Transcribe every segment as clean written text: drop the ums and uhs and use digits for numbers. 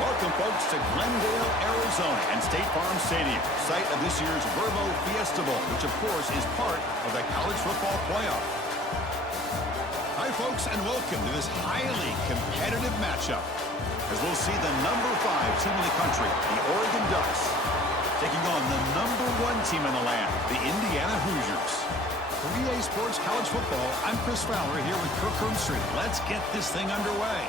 Welcome, folks, to Glendale, Arizona, and State Farm Stadium, site of this year's Verbo Fiesta Bowl, which, of course, is part of the college football playoff. Hi, folks, and welcome to this highly competitive matchup, as we'll see the number 5 team in the country, the Oregon Ducks, taking on the number 1 team in the land, the Indiana Hoosiers. For EA Sports College Football, I'm Chris Fowler here with Kirk Hermstreet. Let's get this thing underway.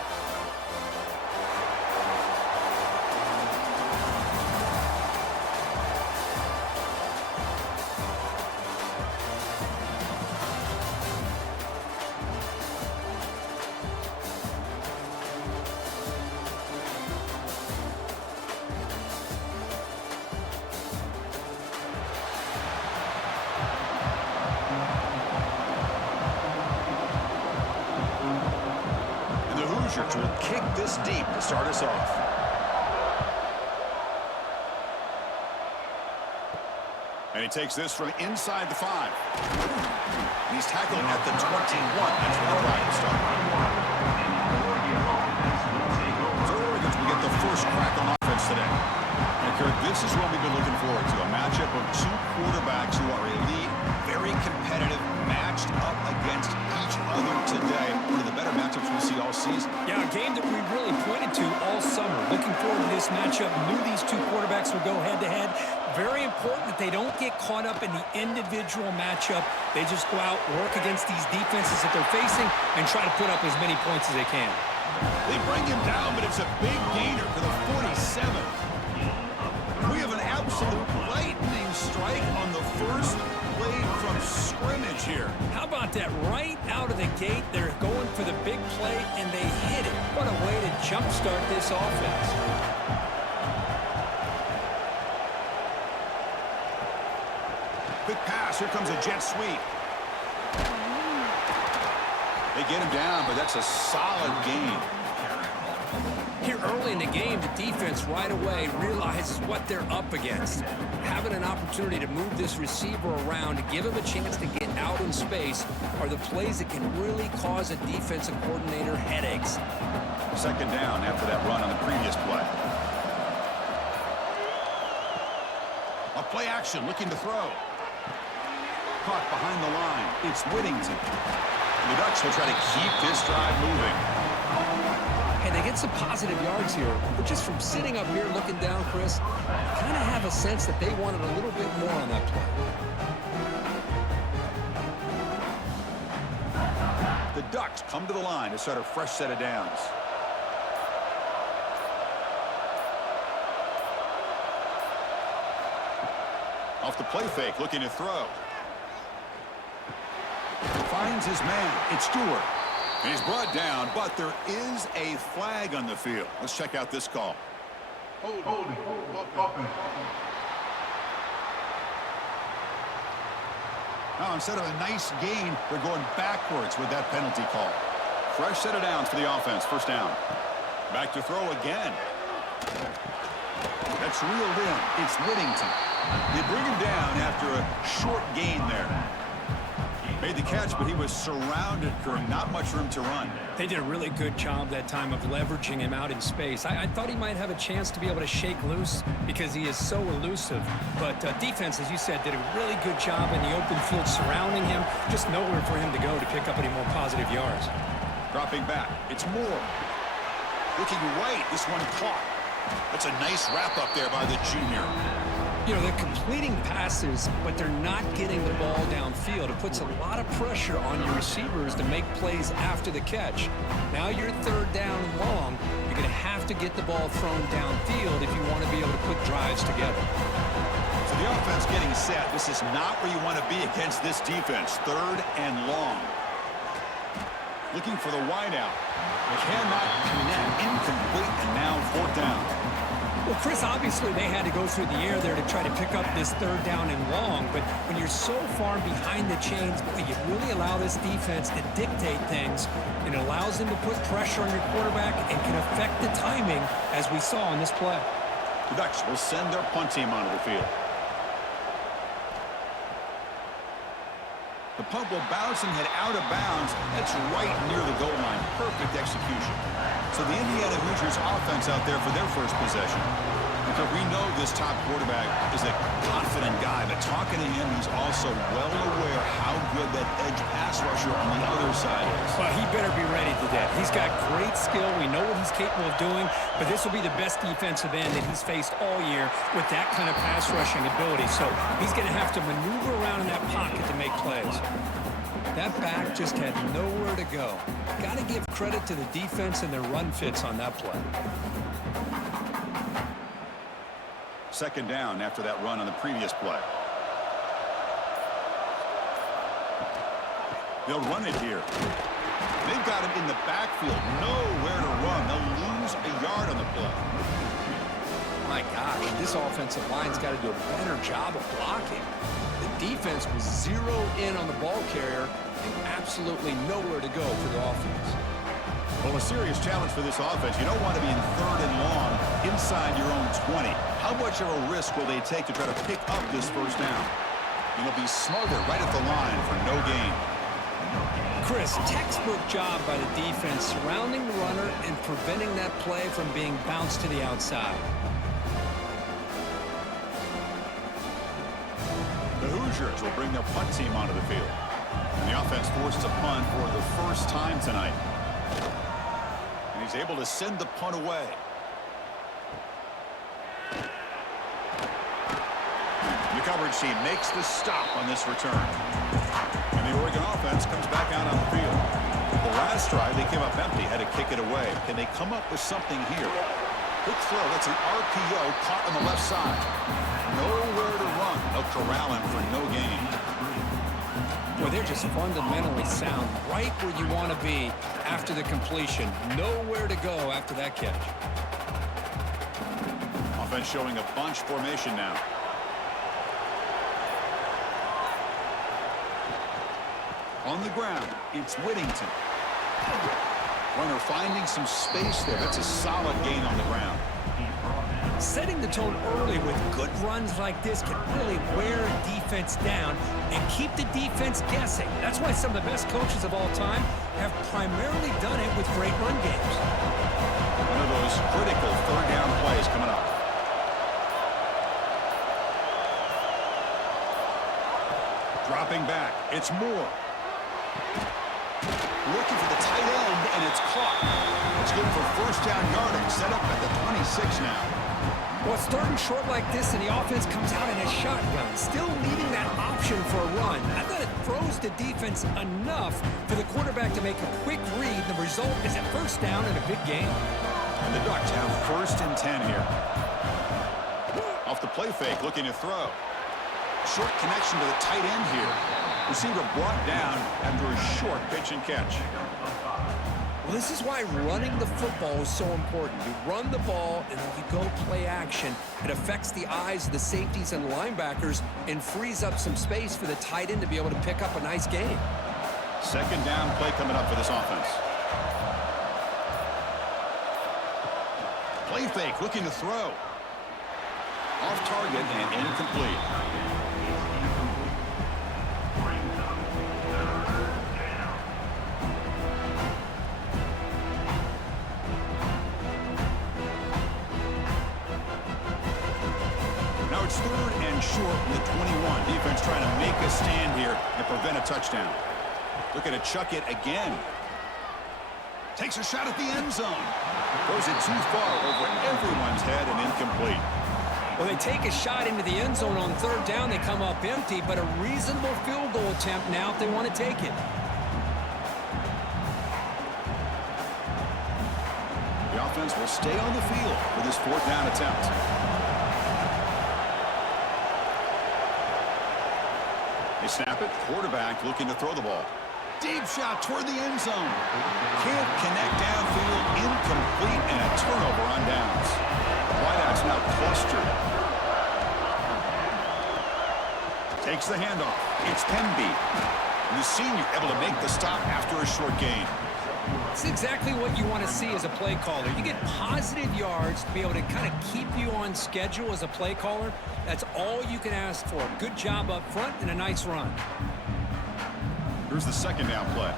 Hoosiers will kick this deep to start us off. And he takes this from inside the 5. And he's tackled at the 21. That's where the drive will start. So Oregon will get the first crack on offense today. And Kirk, this is what we've been looking forward to, a matchup of 2 quarterbacks who are elite, very competitive, matched up against each other today. One of the better matchups we'll see all season. Yeah, a game that we really pointed to all summer. Looking forward to this matchup. Knew these 2 quarterbacks would go head-to-head. Very important that they don't get caught up in the individual matchup. They just go out, work against these defenses that they're facing, and try to put up as many points as they can. They bring him down, but it's a big gainer for the 47. We have an absolute lightning strike on the first play from scrimmage here. How about that? Right out of the gate, they're going for the big play, and they hit it. What a way to jumpstart this offense. Quick pass. Here comes a jet sweep. They get him down, but that's a solid gain. Here early in the game, the defense right away realizes what they're up against. Having an opportunity to move this receiver around, to give him a chance to get out in space, are the plays that can really cause a defensive coordinator headaches. Second down after that run on the previous play. A play action, looking to throw. Caught behind the line. It's Whittington. The Ducks will try to keep this drive moving. Hey, they get some positive yards here, but just from sitting up here looking down, Chris, kind of have a sense that they wanted a little bit more on that play. The Ducks come to the line to start a fresh set of downs. Off the play fake, looking to throw. Finds his man. It's Stewart. And he's brought down, but there is a flag on the field. Let's check out this call. Holding. Now, instead of a nice gain, they're going backwards with that penalty call. Fresh set of downs for the offense. First down. Back to throw again. That's reeled in. It's Whittington. They bring him down after a short gain there. Made the catch, but he was surrounded, Kurt. Not much room to run. They did a really good job that time of leveraging him out in space. I thought he might have a chance to be able to shake loose because he is so elusive. But defense, as you said, did a really good job in the open field surrounding him. Just nowhere for him to go to pick up any more positive yards. Dropping back. It's Moore. Looking right. This one caught. That's a nice wrap up there by the junior. You know, they're completing passes, but they're not getting the ball downfield. It puts a lot of pressure on your receivers to make plays after the catch. Now you're third down and long. You're going to have to get the ball thrown downfield if you want to be able to put drives together. So the offense getting set. This is not where you want to be against this defense. Third and long. Looking for the wideout. Cannot connect. Incomplete, and now fourth down. Well, Chris, obviously they had to go through the air there to try to pick up this third down and long, but when you're so far behind the chains, you really allow this defense to dictate things. It allows them to put pressure on your quarterback and can affect the timing, as we saw in this play. The Ducks will send their punt team onto the field. The punt will bounce and head out of bounds. That's right near the goal line. Perfect execution. So the Indiana Hoosiers offense out there for their first possession. Because we know this top quarterback is a confident guy, but talking to him, he's also well aware how good that edge pass rusher on the other side is. Well, he better be ready today. He's got great skill. We know what he's capable of doing, but this will be the best defensive end that he's faced all year with that kind of pass rushing ability. So he's going to have to maneuver around in that pocket to make plays. That back just had nowhere to go. Got to give credit to the defense and their run fits on that play. Second down after that run on the previous play. They'll run it here. They've got him in the backfield. Nowhere to run. They'll lose a yard on the play. My gosh, this offensive line's got to do a better job of blocking. The defense was zeroed in on the ball carrier and absolutely nowhere to go for the offense. Well, a serious challenge for this offense. You don't want to be in third and long inside your own 20. How much of a risk will they take to try to pick up this first down? It'll be smothered right at the line for no gain. Chris, textbook job by the defense surrounding the runner and preventing that play from being bounced to the outside. The Hoosiers will bring their punt team onto the field. And the offense forced to punt for the first time tonight. And he's able to send the punt away. The coverage team makes the stop on this return. And the Oregon offense comes back out on the field. The last drive, they came up empty, had to kick it away. Can they come up with something here? Quick throw, that's an RPO caught on the left side. Nowhere to run. They'll corral him for no gain. Boy, they're just fundamentally sound, right where you want to be after the completion. Nowhere to go after that catch. Offense showing a bunch formation now. On the ground, it's Whittington. Runner finding some space there. That's a solid gain on the ground. Setting the tone early with good runs like this can really wear a defense down and keep the defense guessing. That's why some of the best coaches of all time have primarily done it with great run games. One of those critical third down plays coming up. Dropping back, it's Moore. Looking for the tight end, and it's caught. It's good for first down yardage, set up at the 26 now. Well, starting short like this, and the offense comes out in a shotgun, still leaving that option for a run. I thought it throws the defense enough for the quarterback to make a quick read. The result is a first down and a big gain. And the Ducks have first and 10 here. Off the play fake, looking to throw. Short connection to the tight end here. Receiver brought down after a short pitch and catch. Well, this is why running the football is so important. You run the ball, and then you go play action. It affects the eyes of the safeties and linebackers and frees up some space for the tight end to be able to pick up a nice gain. Second down play coming up for this offense. Play fake, looking to throw. Off target and incomplete. Now it's third and short from the 21. Defense trying to make a stand here and prevent a touchdown. Looking to chuck it again. Takes a shot at the end zone. Throws it too far over everyone's head and incomplete. Well, they take a shot into the end zone on third down. They come up empty, but a reasonable field goal attempt now if they want to take it. The offense will stay on the field for this fourth down attempt. They snap it. Quarterback looking to throw the ball. Deep shot toward the end zone. Can't connect downfield. Incomplete and a turnover on downs. Wideouts now clustered. Takes the handoff. It's Penby. And the senior able to make the stop after a short gain. It's exactly what you want to see as a play caller. You get positive yards to be able to kind of keep you on schedule as a play caller. That's all you can ask for. Good job up front and a nice run. Here's the second down play.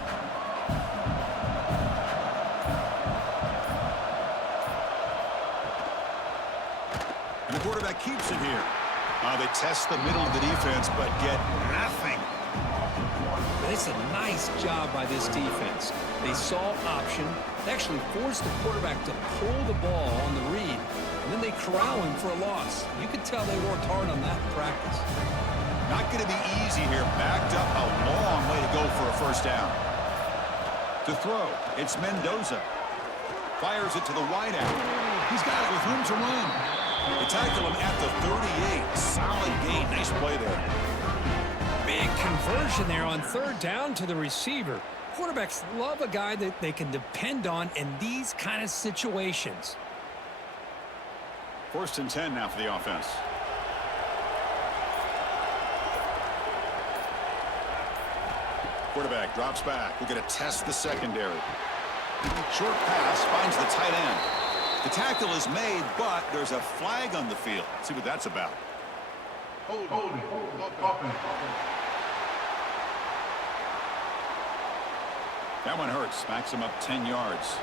And the quarterback keeps it here. They test the middle of the defense, but get nothing. It's a nice job by this defense. They saw option. They actually forced the quarterback to pull the ball on the read, and then they corral him for a loss. You could tell they worked hard on that in practice. Not going to be easy here. Backed up a long way to go for a first down. To throw, it's Mendoza. Fires it to the wideout. He's got it with room to run. They tackle him at the 38. Solid gain. Nice play there. Big conversion there on third down to the receiver. Quarterbacks love a guy that they can depend on in these kind of situations. 1st and 10 now for the offense. Quarterback drops back. We're going to test the secondary. Short pass finds the tight end. The tackle is made, but there's a flag on the field. Let's see what that's about. Hold. That one hurts. Backs him up 10 yards.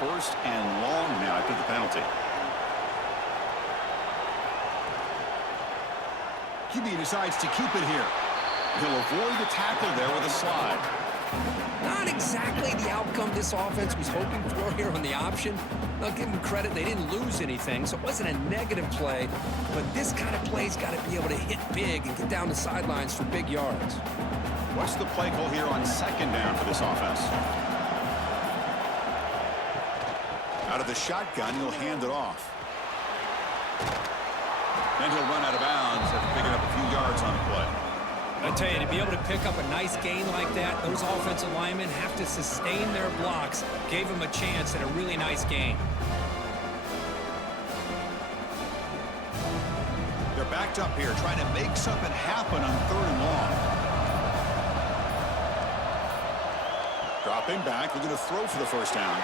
1st and long now after the penalty. QB decides to keep it here. He'll avoid the tackle there with a slide. Not exactly the outcome this offense was hoping for here on the option. I'll give them credit. They didn't lose anything, so it wasn't a negative play. But this kind of play's got to be able to hit big and get down the sidelines for big yards. What's the play call here on 2nd down for this offense? Out of the shotgun, he'll hand it off. Then he'll run out of bounds after picking up a few yards on the play. I tell you, to be able to pick up a nice gain like that, those offensive linemen have to sustain their blocks. Gave them a chance at a really nice gain. They're backed up here, trying to make something happen on 3rd and long. Dropping back, we're going to throw for the first down.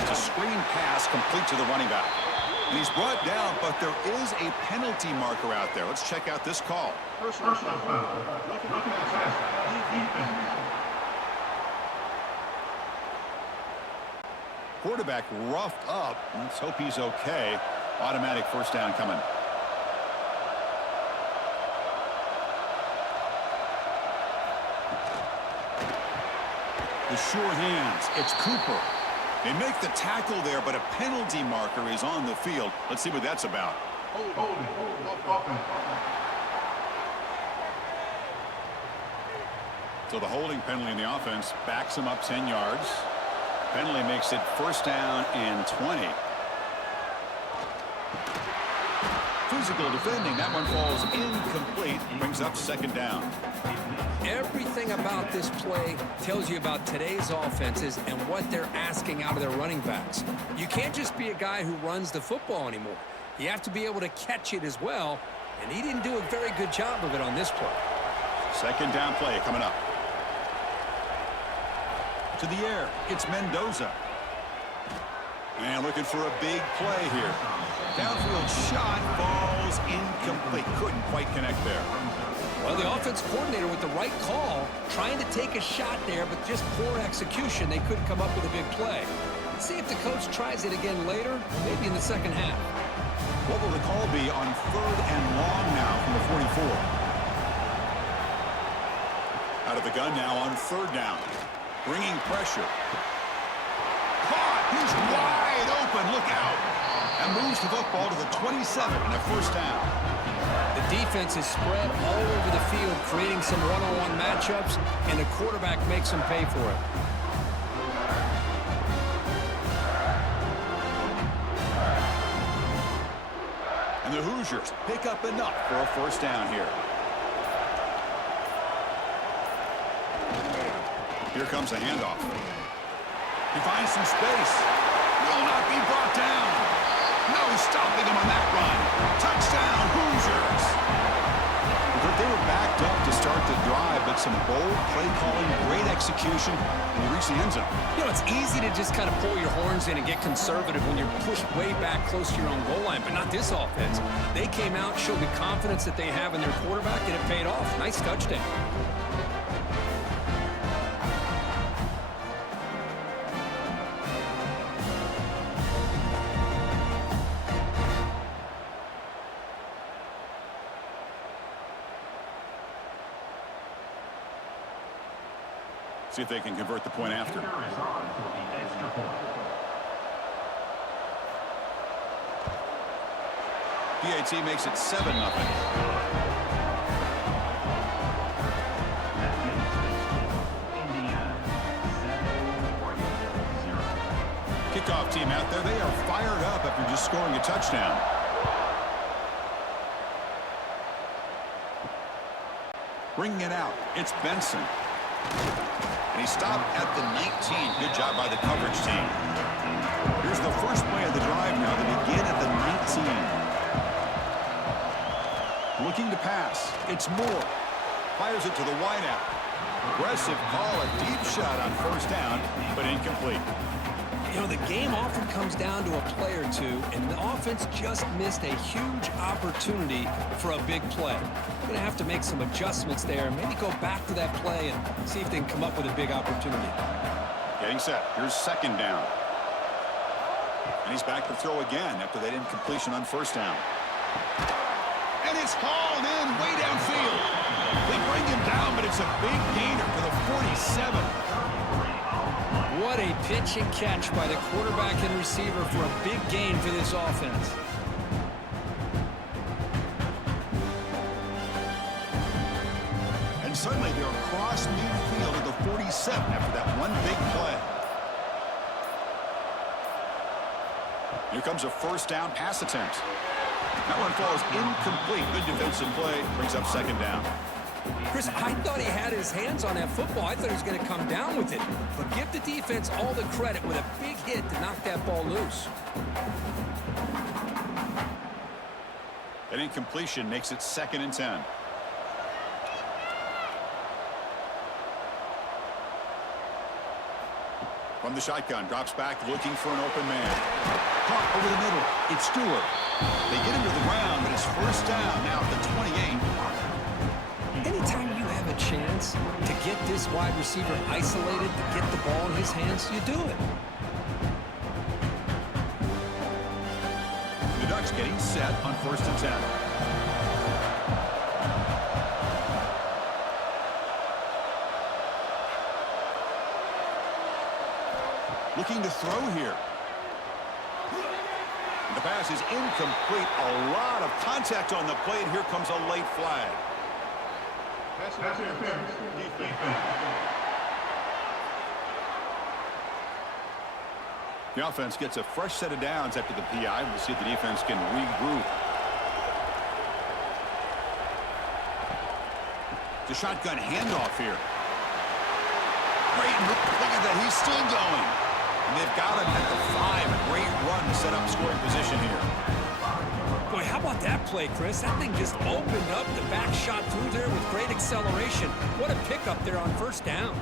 It's a screen pass complete to the running back. And he's brought down, but there is a penalty marker out there. Let's check out this call. Quarterback roughed up. Let's hope he's okay. Automatic first down coming. The sure hands. It's Cooper. They make the tackle there, but a penalty marker is on the field. Let's see what that's about. So the holding penalty in the offense backs him up 10 yards. Penalty makes it first down and 20. Physical defending. That one falls incomplete. Brings up 2nd down. Everything about this play tells you about today's offenses and what they're asking out of their running backs. You can't just be a guy who runs the football anymore. You have to be able to catch it as well, and he didn't do a very good job of it on this play. 2nd down play coming up. To the air, it's Mendoza. And looking for a big play here. Downfield shot falls incomplete. Couldn't quite connect there. Well, the offense coordinator with the right call, trying to take a shot there, but just poor execution. They couldn't come up with a big play. Let's see if the coach tries it again later, maybe in the second half. What will the call be on 3rd and long now from the 44? Out of the gun now on 3rd down. Bringing pressure. Caught! He's wide open. Look out. And moves the football to the 27 and a first down. The defense is spread all over the field, creating some one-on-one matchups, and the quarterback makes them pay for it. And the Hoosiers pick up enough for a first down here. Here comes a handoff. He finds some space. Will not be brought down. No stopping him on that run. Touchdown, Hoosiers. They were backed up to start the drive, but some bold play calling, great execution, and they reached the end zone. You know, it's easy to just kind of pull your horns in and get conservative when you're pushed way back close to your own goal line, but not this offense. They came out, showed the confidence that they have in their quarterback, and it paid off. Nice touchdown. See if they can convert the point after. PAT makes it 7-0. Kickoff team out there. They are fired up after just scoring a touchdown. Bringing it out, it's Benson. And he stopped at the 19. Good job by the coverage team. Here's the first play of the drive now. They begin at the 19. Looking to pass. It's Moore. Fires it to the wideout. Aggressive call, a deep shot on first down, but incomplete. You know, the game often comes down to a play or two, and the offense just missed a huge opportunity for a big play. Going to have to make some adjustments there, maybe go back to that play and see if they can come up with a big opportunity. Getting set. Here's second down. And he's back to throw again after that incompletion on first down. And it's hauled in way downfield. They bring him down, but it's a big gainer for the 47. What a pitch and catch by the quarterback and receiver for a big gain for this offense. And suddenly they're across midfield at the 47 after that one big play. Here comes a first down pass attempt. That one falls incomplete. Good defensive play. Brings up second down. Chris, I thought he had his hands on that football. I thought he was going to come down with it. But give the defense all the credit with a big hit to knock that ball loose. That incompletion makes it 2nd and 10. From the shotgun, drops back, looking for an open man. Caught over the middle. It's Stewart. They get him to the ground, but it's first down now at the 28. Anytime you have a chance to get this wide receiver isolated, to get the ball in his hands, you do it. The Ducks getting set on 1st and 10. Looking to throw here. The pass is incomplete. A lot of contact on the play, and here comes a late flag. The offense gets a fresh set of downs after the PI. We'll see if the defense can regroup. The shotgun handoff here. Great, look at that, he's still going. And they've got him at the 5. A great run to set up scoring position here. Boy, how about that play, Chris? That thing just opened up. The back shot through there with great acceleration. What a pickup there on first down.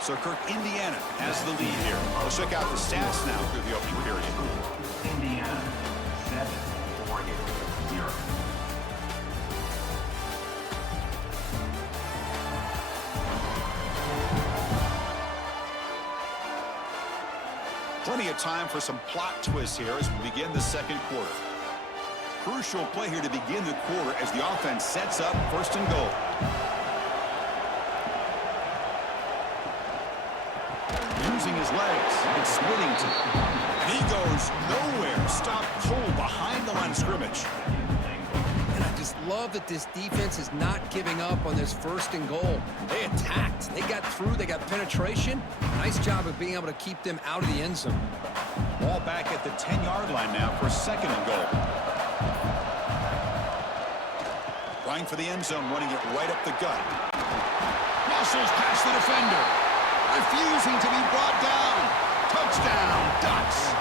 So Kirk, Indiana has the lead here. Let's check out the stats now through the opening period. Indiana, 7-4-0. Plenty of time for some plot twists here as we begin the second quarter. Crucial play here to begin the quarter as the offense sets up 1st and goal. Using his legs, it's Whittington. And he goes nowhere. Stopped cold behind the line of scrimmage. And I just love that this defense is not giving up on this 1st and goal. They attacked. They got through. They got penetration. Nice job of being able to keep them out of the end zone. Ball back at the 10-yard line now for 2nd and goal. Trying for the end zone, running it right up the gut. Muscles past the defender. Refusing to be brought down. Touchdown, Ducks.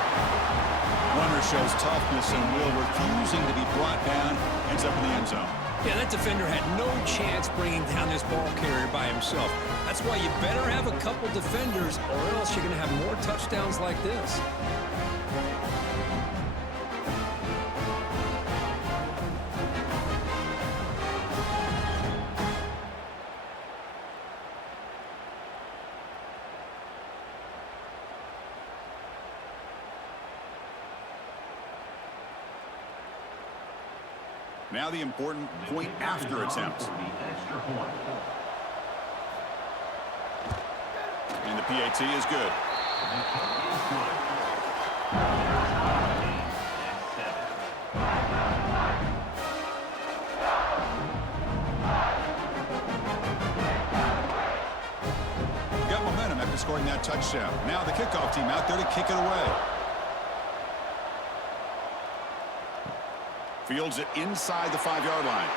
Runner shows toughness and will, refusing to be brought down. Ends up in the end zone. Yeah, that defender had no chance bringing down this ball carrier by himself. That's why you better have a couple defenders, or else you're going to have more touchdowns like this. Now the important point after attempt. And the PAT is good. Got momentum after scoring that touchdown. Now the kickoff team out there to kick it away. Fields it inside the 5-yard line.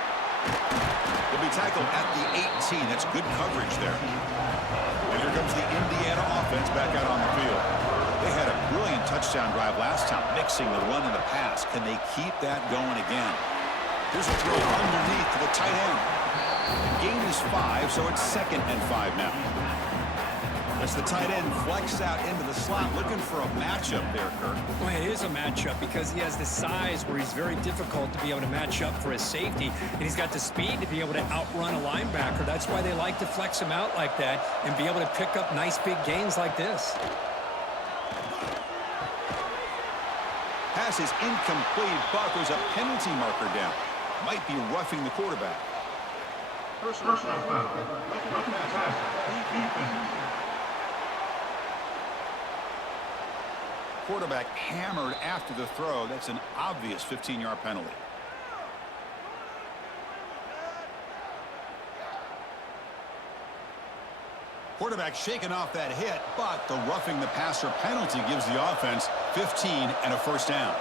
He'll be tackled at the 18. That's good coverage there. And here comes the Indiana offense back out on the field. They had a brilliant touchdown drive last time, mixing the run and the pass. Can they keep that going again? Here's a throw underneath to the tight end. Gain is 5, so it's 2nd and 5 now. As the tight end flexed out into the slot, looking for a matchup there, Kirk. Well, it is a matchup because he has the size where he's very difficult to be able to match up for his safety, and he's got the speed to be able to outrun a linebacker. That's why they like to flex him out like that and be able to pick up nice big gains like this. Pass is incomplete, but there's a penalty marker down. Might be roughing the quarterback. Personal foul. Quarterback hammered after the throw. That's an obvious 15-yard penalty. Quarterback shaking off that hit, but the roughing the passer penalty gives the offense 15 and a first down.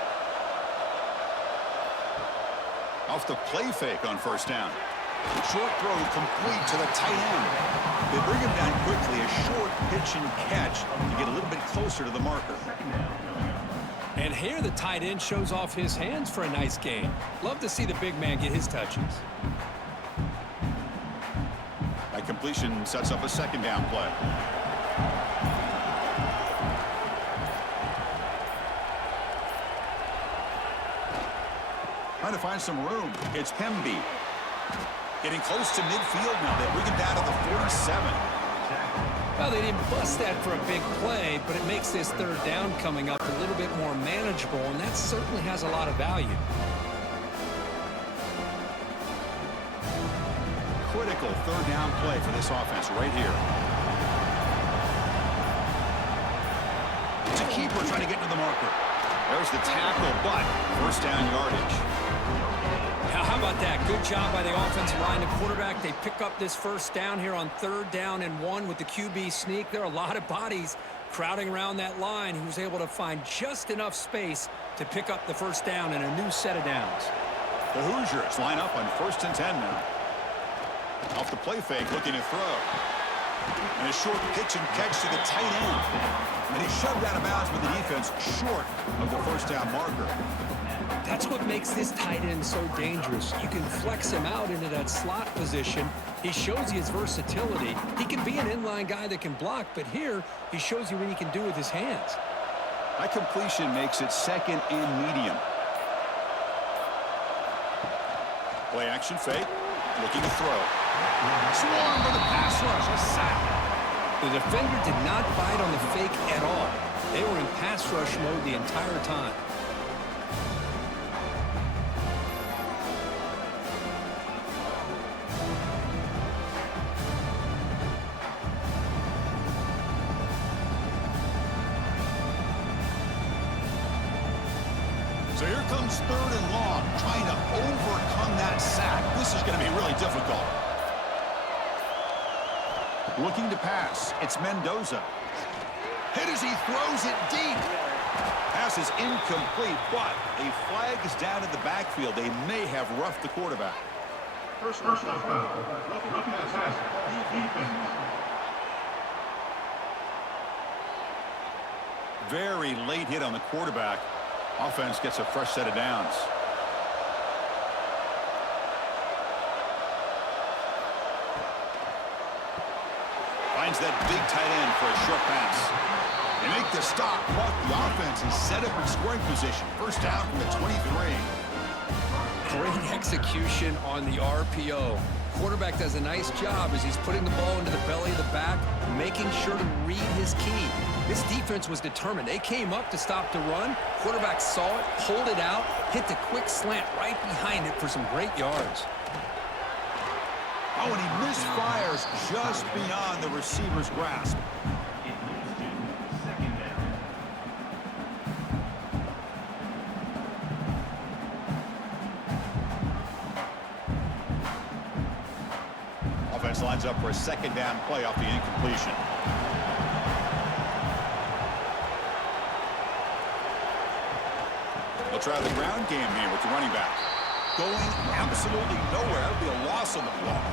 Off the play fake on first down. Short throw complete to the tight end. They bring him down quickly, a short pitch and catch to get a little bit closer to the marker. And here the tight end shows off his hands for a nice gain. Love to see the big man get his touches. That completion sets up a 2nd down play. Trying to find some room. It's Pemby. Getting close to midfield now. They bring him down to the 47. Well, they didn't bust that for a big play, but it makes this 3rd down coming up a little bit more manageable, and that certainly has a lot of value. Critical 3rd down play for this offense right here. It's a keeper trying to get to the marker. There's the tackle, but first down yardage. Now, how about that? Good job by the offensive line and quarterback. They pick up this first down here on 3rd down and 1 with the QB sneak. There are a lot of bodies crowding around that line. He was able to find just enough space to pick up the first down in a new set of downs. The Hoosiers line up on 1st and 10 now. Off the play fake, looking to throw. And a short pitch and catch to the tight end. And he's shoved out of bounds with the defense short of the first down marker. That's what makes this tight end so dangerous. You can flex him out into that slot position. He shows you his versatility. He can be an inline guy that can block, but here he shows you what he can do with his hands. That completion makes it 2nd and medium. Play action fake. Looking to throw. Swarm for the pass rush. A sack. The defender did not bite on the fake at all. They were in pass rush mode the entire time. So here comes 3rd and long, trying to overcome that sack. This is going to be really difficult. Looking to pass. It's Mendoza. Hit as he throws it deep. Pass is incomplete, but a flag is down in the backfield. They may have roughed the quarterback. Personal foul. Very late hit on the quarterback. Offense gets a fresh set of downs. Finds that big tight end for a short pass. They make the stop, but the offense is set up in scoring position. First down from the 23. Great execution on the RPO. Quarterback does a nice job as he's putting the ball into the belly of the back, making sure to read his key. This defense was determined. They came up to stop the run. Quarterback saw it, pulled it out, hit the quick slant right behind it for some great yards. Oh, and he misfires just beyond the receiver's grasp. Offense lines up for a second down play off the incompletion. They'll try the ground game here with the running back. Going absolutely nowhere. That would be a loss on the ball.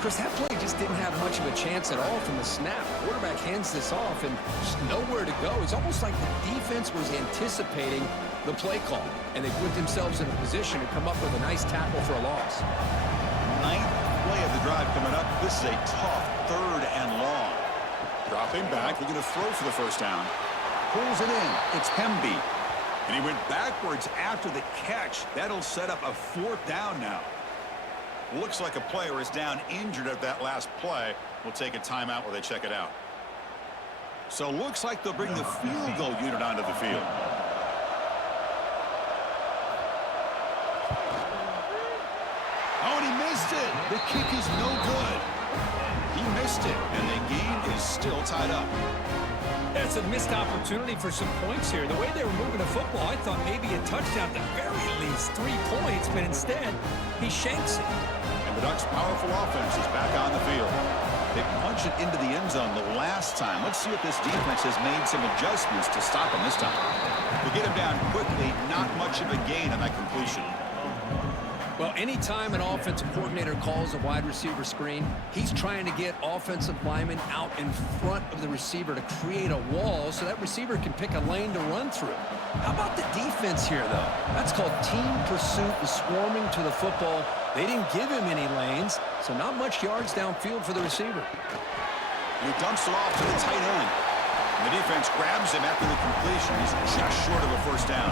Chris, that play just didn't have much of a chance at all from the snap. Quarterback hands this off and just nowhere to go. It's almost like the defense was anticipating the play call, and they put themselves in a position to come up with a nice tackle for a loss. Ninth play of the drive coming up. This is a tough 3rd and long. Dropping back. They're going to throw for the first down. Pulls it in. It's Hemby. And he went backwards after the catch. That'll set up a 4th down now. Looks like a player is down injured at that last play. We'll take a timeout while they check it out. So looks like they'll bring the field goal unit onto the field. Oh, and he missed it. The kick is no good. He missed it, and the game is still tied up. That's a missed opportunity for some points here. The way they were moving the football, I thought maybe a touchdown, at the very least 3 points, but instead, he shanks it. And the Ducks' powerful offense is back on the field. They punched it into the end zone the last time. Let's see if this defense has made some adjustments to stop him this time. To get him down quickly, not much of a gain on that completion. Well, anytime an offensive coordinator calls a wide receiver screen, he's trying to get offensive linemen out in front of the receiver to create a wall so that receiver can pick a lane to run through. How about the defense here, though? That's called team pursuit and swarming to the football. They didn't give him any lanes, so not much yards downfield for the receiver. He dumps it off to the tight end. And the defense grabs him after the completion. He's just short of a first down.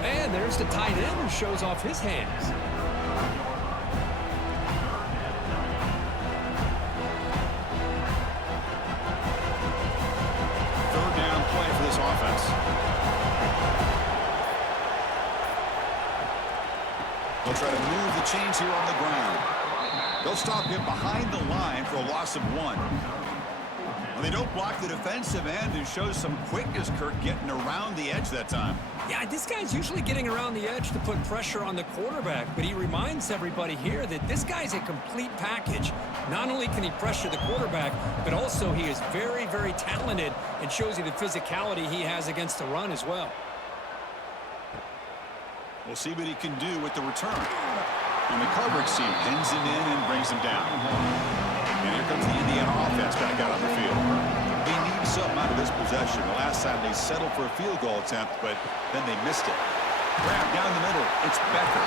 And there's the tight end who shows off his hands. 3rd down play for this offense. They'll try to move the chains here on the ground. They'll stop him behind the line for a loss of 1. Well, they don't block the defensive end, who shows some quickness, Kirk, getting around the edge that time. Yeah, this guy's usually getting around the edge to put pressure on the quarterback, but he reminds everybody here that this guy's a complete package. Not only can he pressure the quarterback, but also he is very, very talented and shows you the physicality he has against the run as well. We'll see what he can do with the return. And the coverage team pins him in and brings him down. And here comes the Indiana offense back out on the field. They need something out of this possession. The last time they settled for a field goal attempt, but then they missed it. Grab down the middle. It's Becker.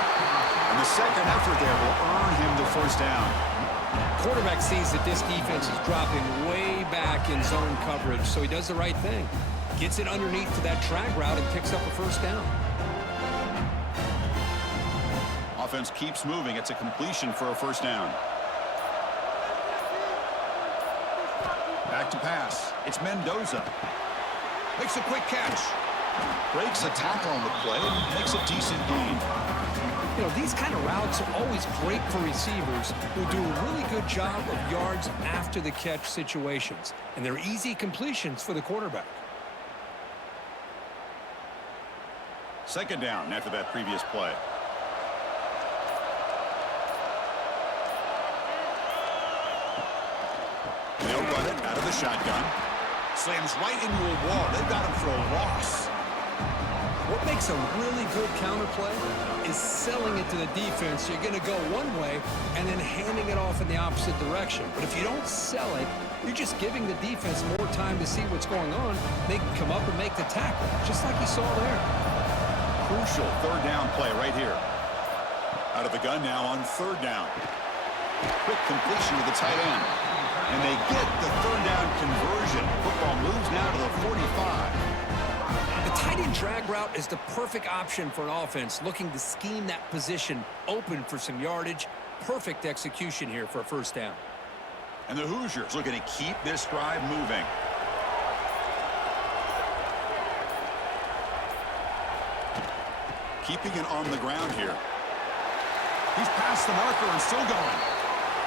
And the second effort there will earn him the first down. Quarterback sees that this defense is dropping way back in zone coverage, so he does the right thing. Gets it underneath to that drag route and picks up a first down. Offense keeps moving. It's a completion for a first down. Back to pass. It's Mendoza. Makes a quick catch. Breaks a tackle on the play and makes a decent gain. You know, these kind of routes are always great for receivers who do a really good job of yards after the catch situations. And they're easy completions for the quarterback. Second down after that previous play. They'll run it out of the shotgun. Slams right into a wall. They've got him for a loss. What makes a really good counterplay is selling it to the defense. You're going to go one way and then handing it off in the opposite direction. But if you don't sell it, you're just giving the defense more time to see what's going on. They can come up and make the tackle, just like you saw there. Crucial 3rd down play right here. Out of the gun now on 3rd down. Quick completion to the tight end. And they get the 3rd down conversion. Football moves now to the 45. The tight end drag route is the perfect option for an offense looking to scheme that position open for some yardage. Perfect execution here for a first down. And the Hoosiers looking to keep this drive moving. keeping it on the ground here. He's past the marker and still going.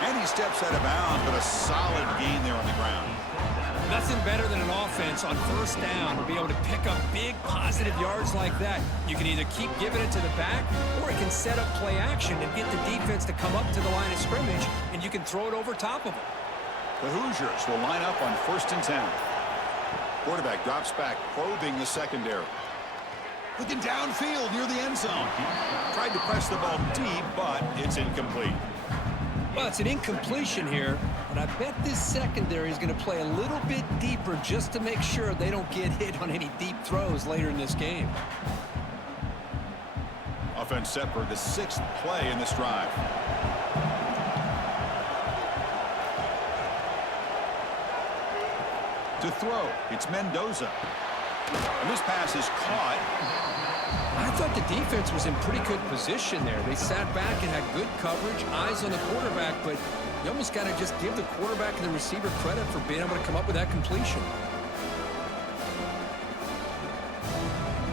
And he steps out of bounds, but a solid gain there on the ground. Nothing better than an offense on first down to be able to pick up big positive yards like that. You can either keep giving it to the back, or it can set up play action and get the defense to come up to the line of scrimmage, and you can throw it over top of them. The Hoosiers will line up on 1st and 10. Quarterback drops back, probing the secondary. Looking downfield near the end zone. Tried to press the ball deep, but it's incomplete. Well, it's an incompletion here, but I bet this secondary is going to play a little bit deeper just to make sure they don't get hit on any deep throws later in this game. Offense set for the 6th play in this drive. To throw, it's Mendoza. And this pass is caught. I thought the defense was in pretty good position there. They sat back and had good coverage, eyes on the quarterback, but you almost got to just give the quarterback and the receiver credit for being able to come up with that completion.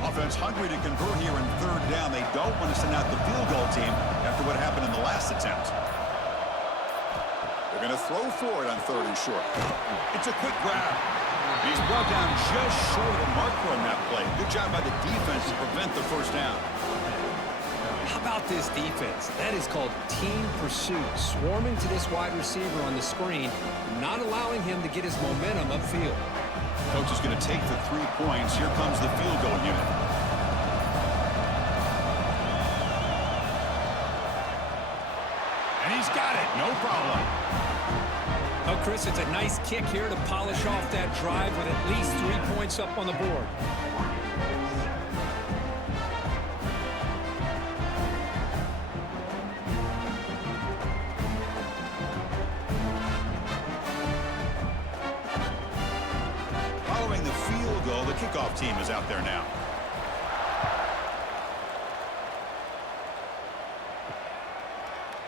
Offense hungry to convert here in 3rd down. They don't want to send out the field goal team after what happened in the last attempt. They're going to throw for it on 3rd and short. It's a quick grab. He's brought down just short of the marker on that play. Good job by the defense to prevent the 1st down. How about this defense? That is called team pursuit. Swarming to this wide receiver on the screen, not allowing him to get his momentum upfield. Coach is going to take the 3 points. Here comes the field goal unit. And he's got it. No problem. Oh, Chris, it's a nice kick here to polish off that drive with at least 3 points up on the board. Following the field goal, the kickoff team is out there now.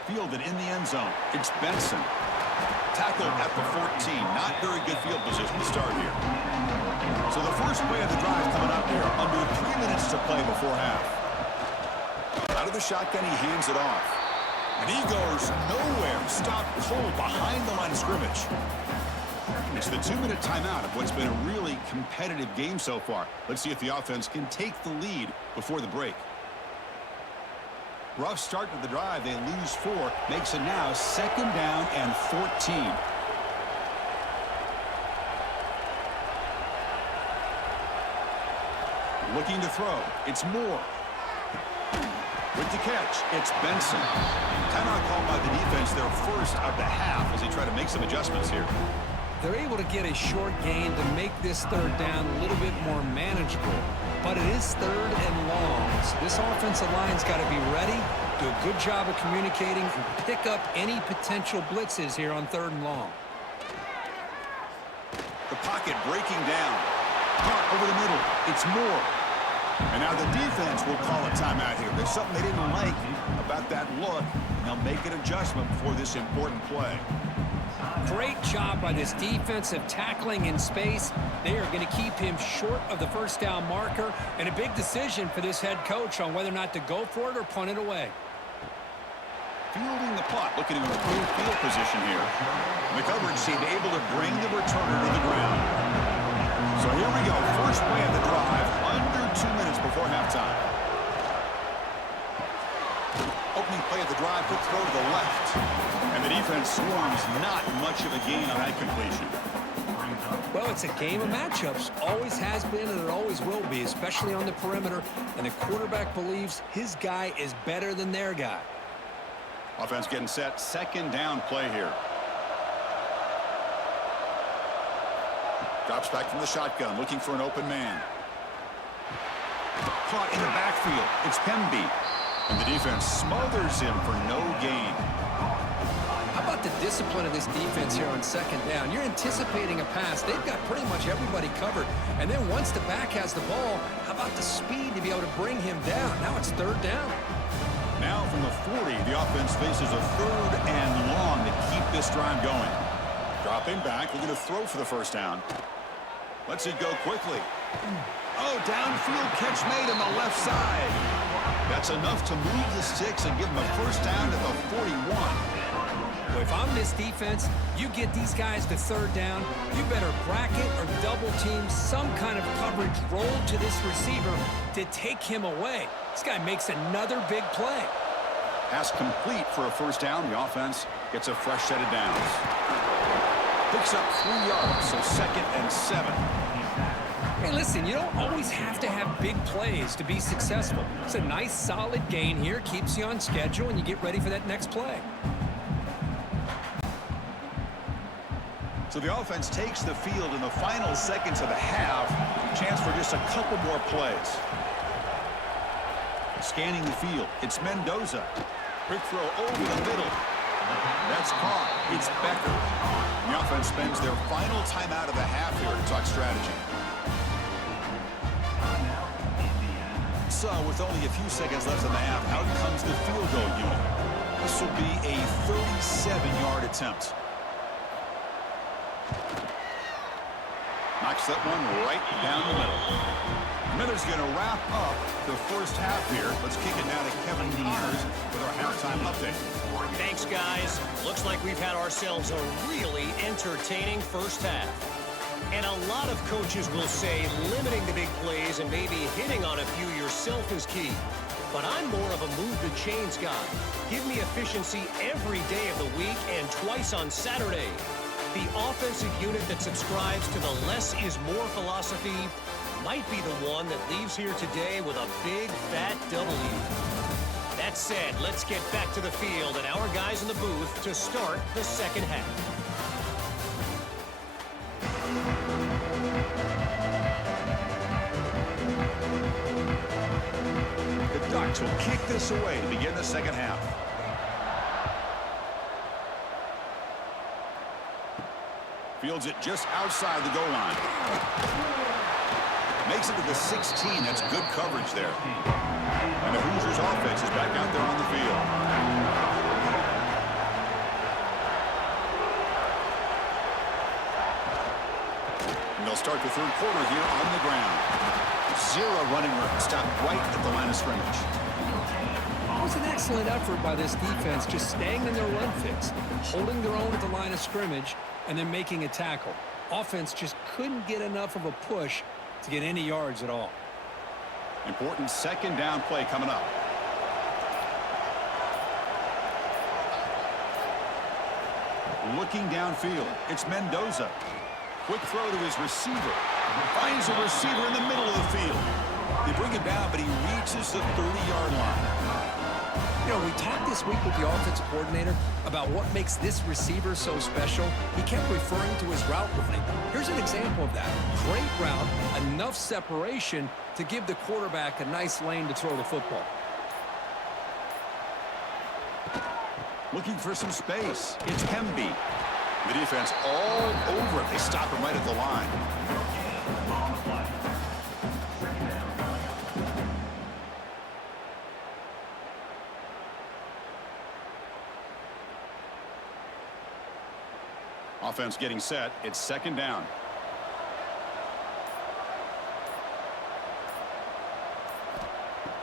Fielded in the end zone. It's Benson. Tackled at the 14. Not very good field position to start here. So the first play of the drive coming up here. Under 3 minutes to play before half. Out of the shotgun, he hands it off. And he goes nowhere. Stopped cold behind the line of scrimmage. It's the 2-minute timeout of what's been a really competitive game so far. Let's see if the offense can take the lead before the break. Rough start to the drive. They lose 4. Makes it now 2nd down and 14. Looking to throw. It's Moore. With the catch, it's Benson. Timeout called by the defense, their first of the half, as they try to make some adjustments here. They're able to get a short gain to make this 3rd down a little bit more manageable. But it is 3rd and long. So this offensive line's got to be ready, do a good job of communicating, and pick up any potential blitzes here on 3rd and long. The pocket breaking down. Caught over the middle. It's Moore. And now the defense will call a timeout here. There's something they didn't like about that look. They'll make an adjustment before this important play. Great job by this defensive tackling in space. They are going to keep him short of the 1st down marker, and a big decision for this head coach on whether or not to go for it or punt it away. Fielding the punt, looking to improve field position here. And the coverage seemed able to bring the returner to the ground. So here we go, first play of the drive, under 2 minutes before halftime. Opening play of the drive, quick throw to the left. And the defense swarms, not much of a gain on that completion. Well, it's a game of matchups. Always has been and it always will be, especially on the perimeter. And the quarterback believes his guy is better than their guy. Offense getting set, 2nd down play here. Drops back from the shotgun, looking for an open man. Caught in the backfield. It's Pemby. And the defense smothers him for no gain. How about the discipline of this defense here on 2nd down? You're anticipating a pass. They've got pretty much everybody covered. And then once the back has the ball, how about the speed to be able to bring him down? Now it's 3rd down. Now from the 40, the offense faces a 3rd and long to keep this drive going. Dropping back, looking to throw for the 1st down. Lets it go quickly. Oh, downfield catch made on the left side. That's enough to move the sticks and give them a first down at the 41. Well, if I'm this defense, you get these guys to third down, you better bracket or double team some kind of coverage roll to this receiver to take him away. This guy makes another big play. Pass complete for a first down. The offense gets a fresh set of downs. Picks up 3 yards, so 2nd and 7. Hey, listen, you don't always have to have big plays to be successful. It's a nice, solid gain here, keeps you on schedule, and you get ready for that next play. So the offense takes the field in the final seconds of the half. Chance for just a couple more plays. Scanning the field, it's Mendoza. Quick throw over the middle. That's caught. It's Becker. The offense spends their final timeout of the half here to talk strategy. So with only a few seconds left in the half, out comes the field goal unit. This will be a 37-yard attempt. Knocks that one right down the middle. Miller's going to wrap up the first half here. Let's kick it now to Kevin Connors with our halftime update. Thanks, guys. Looks like we've had ourselves a really entertaining first half. And a lot of coaches will say limiting the big plays and maybe hitting on a few yourself is key. But I'm more of a move the chains guy. Give me efficiency every day of the week and twice on Saturday. The offensive unit that subscribes to the less is more philosophy might be the one that leaves here today with a big fat W. That said, let's get back to the field and our guys in the booth to start the second half. The Ducks will kick this away to begin the second half. Fields it just outside the goal line. Makes it to the 16. That's good coverage there. And the Hoosiers offense is back out there on the field. And they'll start the third quarter here on the ground. 0 running room. Stopped right at the line of scrimmage. It was an excellent effort by this defense, just staying in their run fix, holding their own at the line of scrimmage, and then making a tackle. Offense just couldn't get enough of a push to get any yards at all. Important second down play coming up. Looking downfield, it's Mendoza. Quick throw to his receiver. Finds a receiver in the middle of the field. They bring it down, but he reaches the 30-yard line. You know, we talked this week with the offensive coordinator about what makes this receiver so special. He kept referring to his route running. Here's an example of that. Great route, enough separation to give the quarterback a nice lane to throw the football. Looking for some space. It's Hemby. The defense all over it. They stop him right at the line. Offense getting set. It's second down.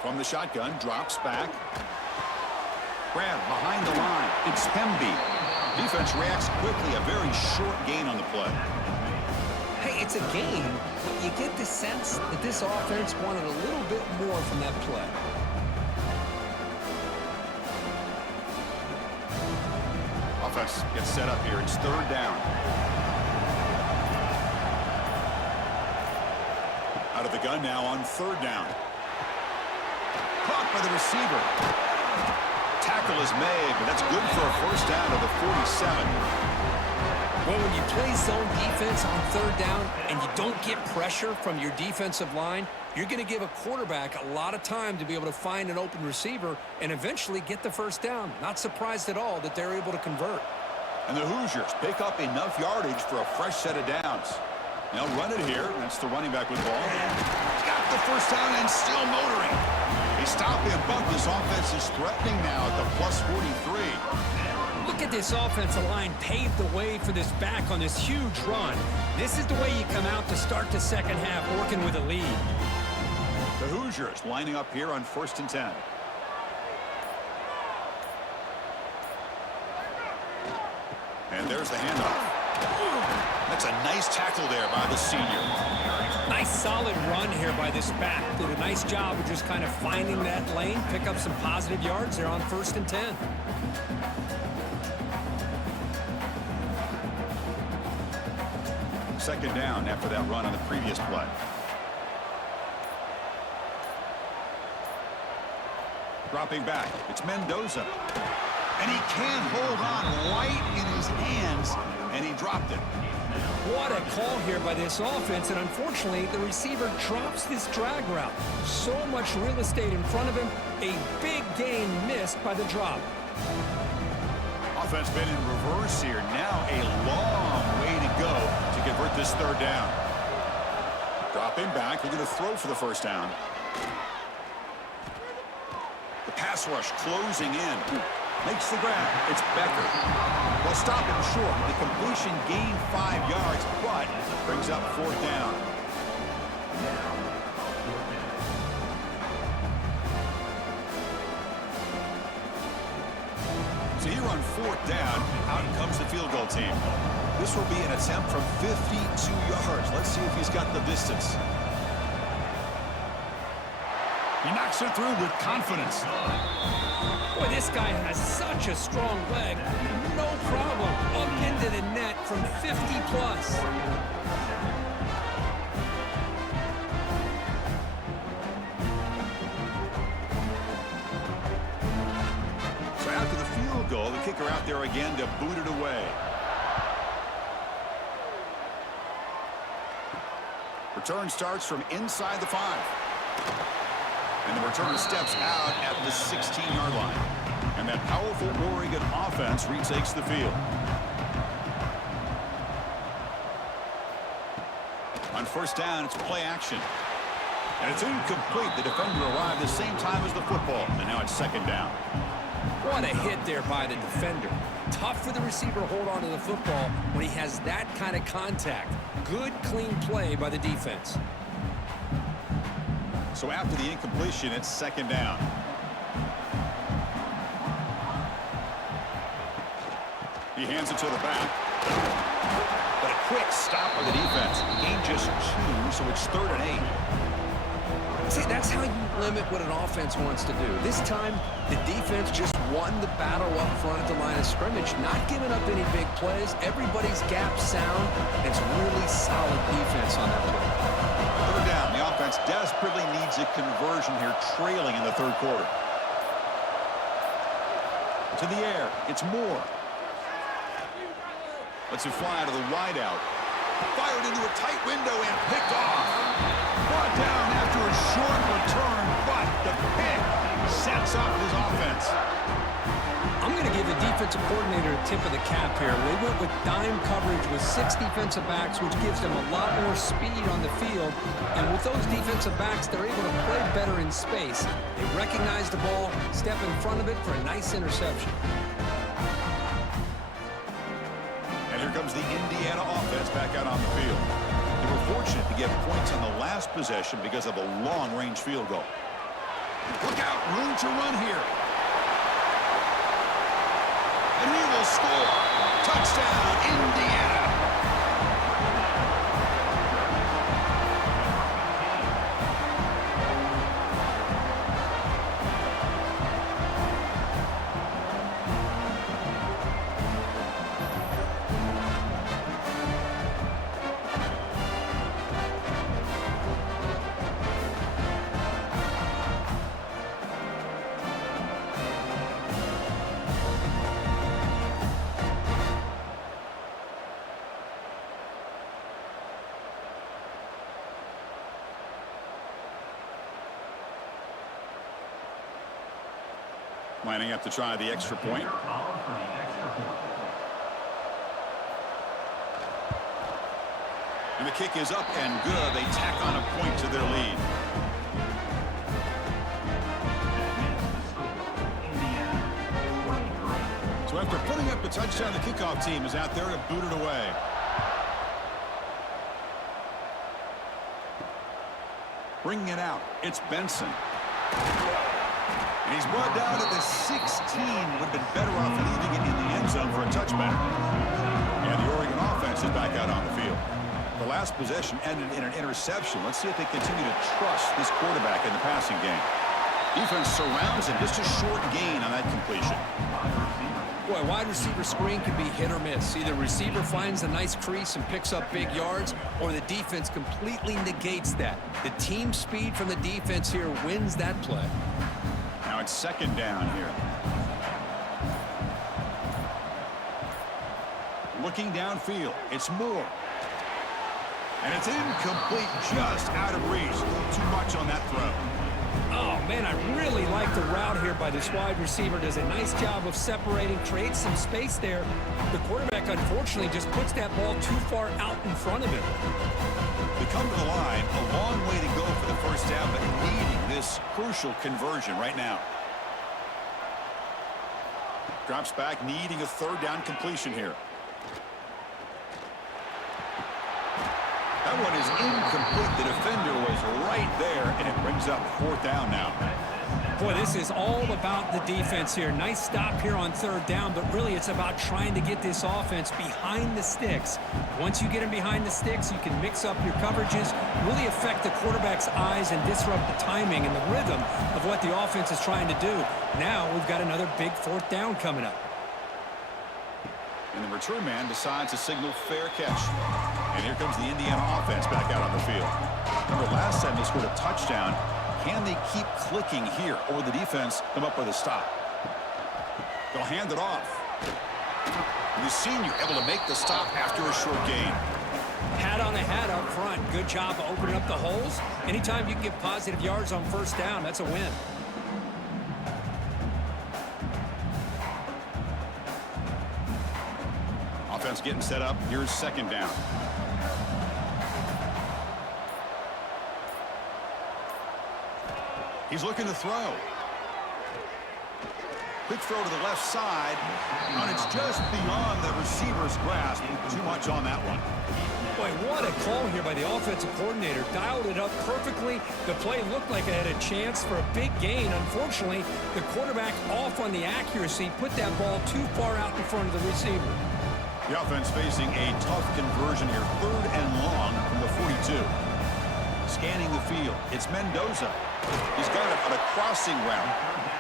From the shotgun, drops back. Grab behind the line. It's Hemby. Defense reacts quickly. A very short gain on the play. Hey, it's a gain, but you get the sense that this offense wanted a little bit more from that play. Offense gets set up here. It's third down. Out of the gun now on third down. Caught by the receiver. Tackle is made, but that's good for a first down to the 47. Well, when you play zone defense on third down and you don't get pressure from your defensive line, you're going to give a quarterback a lot of time to be able to find an open receiver and eventually get the first down. Not surprised at all that they're able to convert. And the Hoosiers pick up enough yardage for a fresh set of downs. They'll run it here. That's the running back with the ball. Got the first down and still motoring. They stop him, but this offense is threatening now at the plus 43. Look at this offensive line paved the way for this back on this huge run. This is the way you come out to start the second half working with a lead. The Hoosiers lining up here on 1st and 10. there's the handoff. That's a nice tackle there by the senior. Nice solid run here by this back. Did a nice job of just kind of finding that lane, pick up some positive yards there on 1st and 10. Second down after that run on the previous play. Dropping back, it's Mendoza. And he can hold on right in his hands, and he dropped it. What a call here by this offense, and unfortunately, the receiver drops this drag route. So much real estate in front of him, a big gain missed by the drop. Offense been in reverse here. Now a long way to go to convert this third down. Dropping back, we're going to throw for the first down. The pass rush closing in. Makes the grab. It's Becker. Well, stop him short. The completion gained 5 yards, but brings up 4th down. So here on 4th down, out comes the field goal team. This will be an attempt from 52 yards. Let's see if he's got the distance. He knocks it through with confidence. Boy, this guy has such a strong leg. No problem. Up into the net from 50 plus. So after the field goal, the kicker out there again to boot it away. Return starts from inside the 5. And the return steps out at the 16-yard line. And that powerful Oregon offense retakes the field. On 1st down, it's play action. And it's incomplete. The defender arrived the same time as the football. And now it's 2nd down. What a hit there by the defender. Tough for the receiver to hold on to the football when he has that kind of contact. Good, clean play by the defense. So after the incompletion, it's 2nd down. He hands it to the back. But a quick stop by the defense. Gain just 2, so it's 3rd and 8. See, that's how you limit what an offense wants to do. This time, the defense just won the battle up front at the line of scrimmage, not giving up any big plays. Everybody's gap sound. It's really solid defense on that play. 3rd down. The offense desperately needs a conversion here, trailing in the 3rd quarter. To the air. It's Moore. Lets it fly to the wideout. Fired into a tight window and picked off. Brought down after a short return, but the pick sets up his offense. I'm going to give the defensive coordinator a tip of the cap here. They went with dime coverage with 6 defensive backs, which gives them a lot more speed on the field. And with those defensive backs, they're able to play better in space. They recognize the ball, step in front of it for a nice interception. And here comes the Indiana offense back out on the field. They were fortunate to get points on the last possession because of a long-range field goal. Look out, room to run here. And he will score. Touchdown, Indiana. Lining up to try the extra point. And the kick is up and good. They tack on a point to their lead. So after putting up the touchdown, the kickoff team is out there to boot it away. Bringing it out, it's Benson. And he's brought down to the 16. Would have been better off leaving it in the end zone for a touchback. And the Oregon offense is back out on the field. The last possession ended in an interception. Let's see if they continue to trust this quarterback in the passing game. Defense surrounds him. Just a short gain on that completion. Boy, wide receiver screen can be hit or miss. Either receiver finds a nice crease and picks up big yards, or the defense completely negates that. The team speed from the defense here wins that play. Now it's second down here. Looking downfield, it's Moore. And it's incomplete, just out of reach. Too much on that throw. Oh, man, I really like the route here by this wide receiver. Does a nice job of separating, creates some space there. The quarterback, unfortunately, just puts that ball too far out in front of him. They come to the line, a long way to go for the first down, but needing this crucial conversion right now. Drops back, needing a third down completion here. That one is incomplete. The defender was right there, and it brings up fourth down now. Boy, this is all about the defense here. Nice stop here on third down, but really it's about trying to get this offense behind the sticks. Once you get them behind the sticks, you can mix up your coverages, really affect the quarterback's eyes and disrupt the timing and the rhythm of what the offense is trying to do. Now we've got another big fourth down coming up. And the return man decides to signal fair catch. And here comes the Indiana offense back out on the field. Remember, last time they scored a touchdown. Can they keep clicking here, or will the defense come up with a stop? They'll hand it off. The senior able to make the stop after a short gain. Hat on a hat up front. Good job of opening up the holes. Anytime you can get positive yards on first down, that's a win. Offense getting set up. Here's second down. He's looking to throw. Quick throw to the left side, and it's just beyond the receiver's grasp. Too much on that one. Boy, what a call here by the offensive coordinator. Dialed it up perfectly. The play looked like it had a chance for a big gain. Unfortunately, the quarterback off on the accuracy, put that ball too far out in front of the receiver. The offense facing a tough conversion here. Third and long from the 42. Scanning the field. It's Mendoza. He's got it on a crossing route.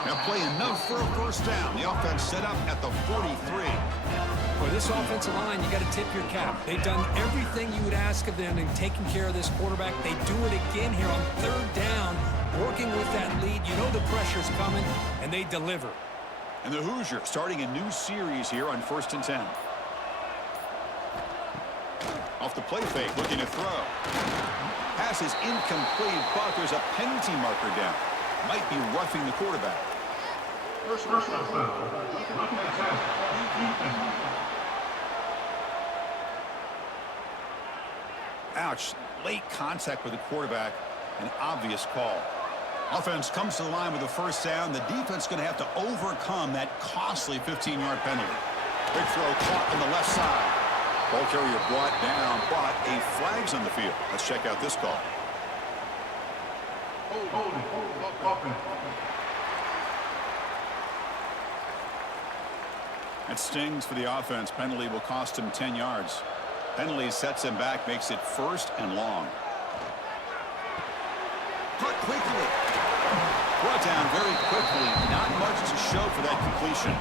Now play enough for a first down. The offense set up at the 43. For this offensive line, you got to tip your cap. They've done everything you would ask of them in taking care of this quarterback. They do it again here on third down, working with that lead. You know the pressure's coming, and they deliver. And the Hoosiers starting a new series here on 1st and 10. Off the play fake, looking to throw. Pass is incomplete, but there's a penalty marker down. Might be roughing the quarterback. First foul. Ouch. Late contact with the quarterback. An obvious call. Offense comes to the line with a first down. The defense is going to have to overcome that costly 15-yard penalty. Big throw caught on the left side. Ball carrier brought down, but a flag's on the field. Let's check out this call. That stings for the offense. Penalty will cost him 10 yards. Penalty sets him back, makes it first and long. Cut quickly. Brought down very quickly. Not much to show for that completion.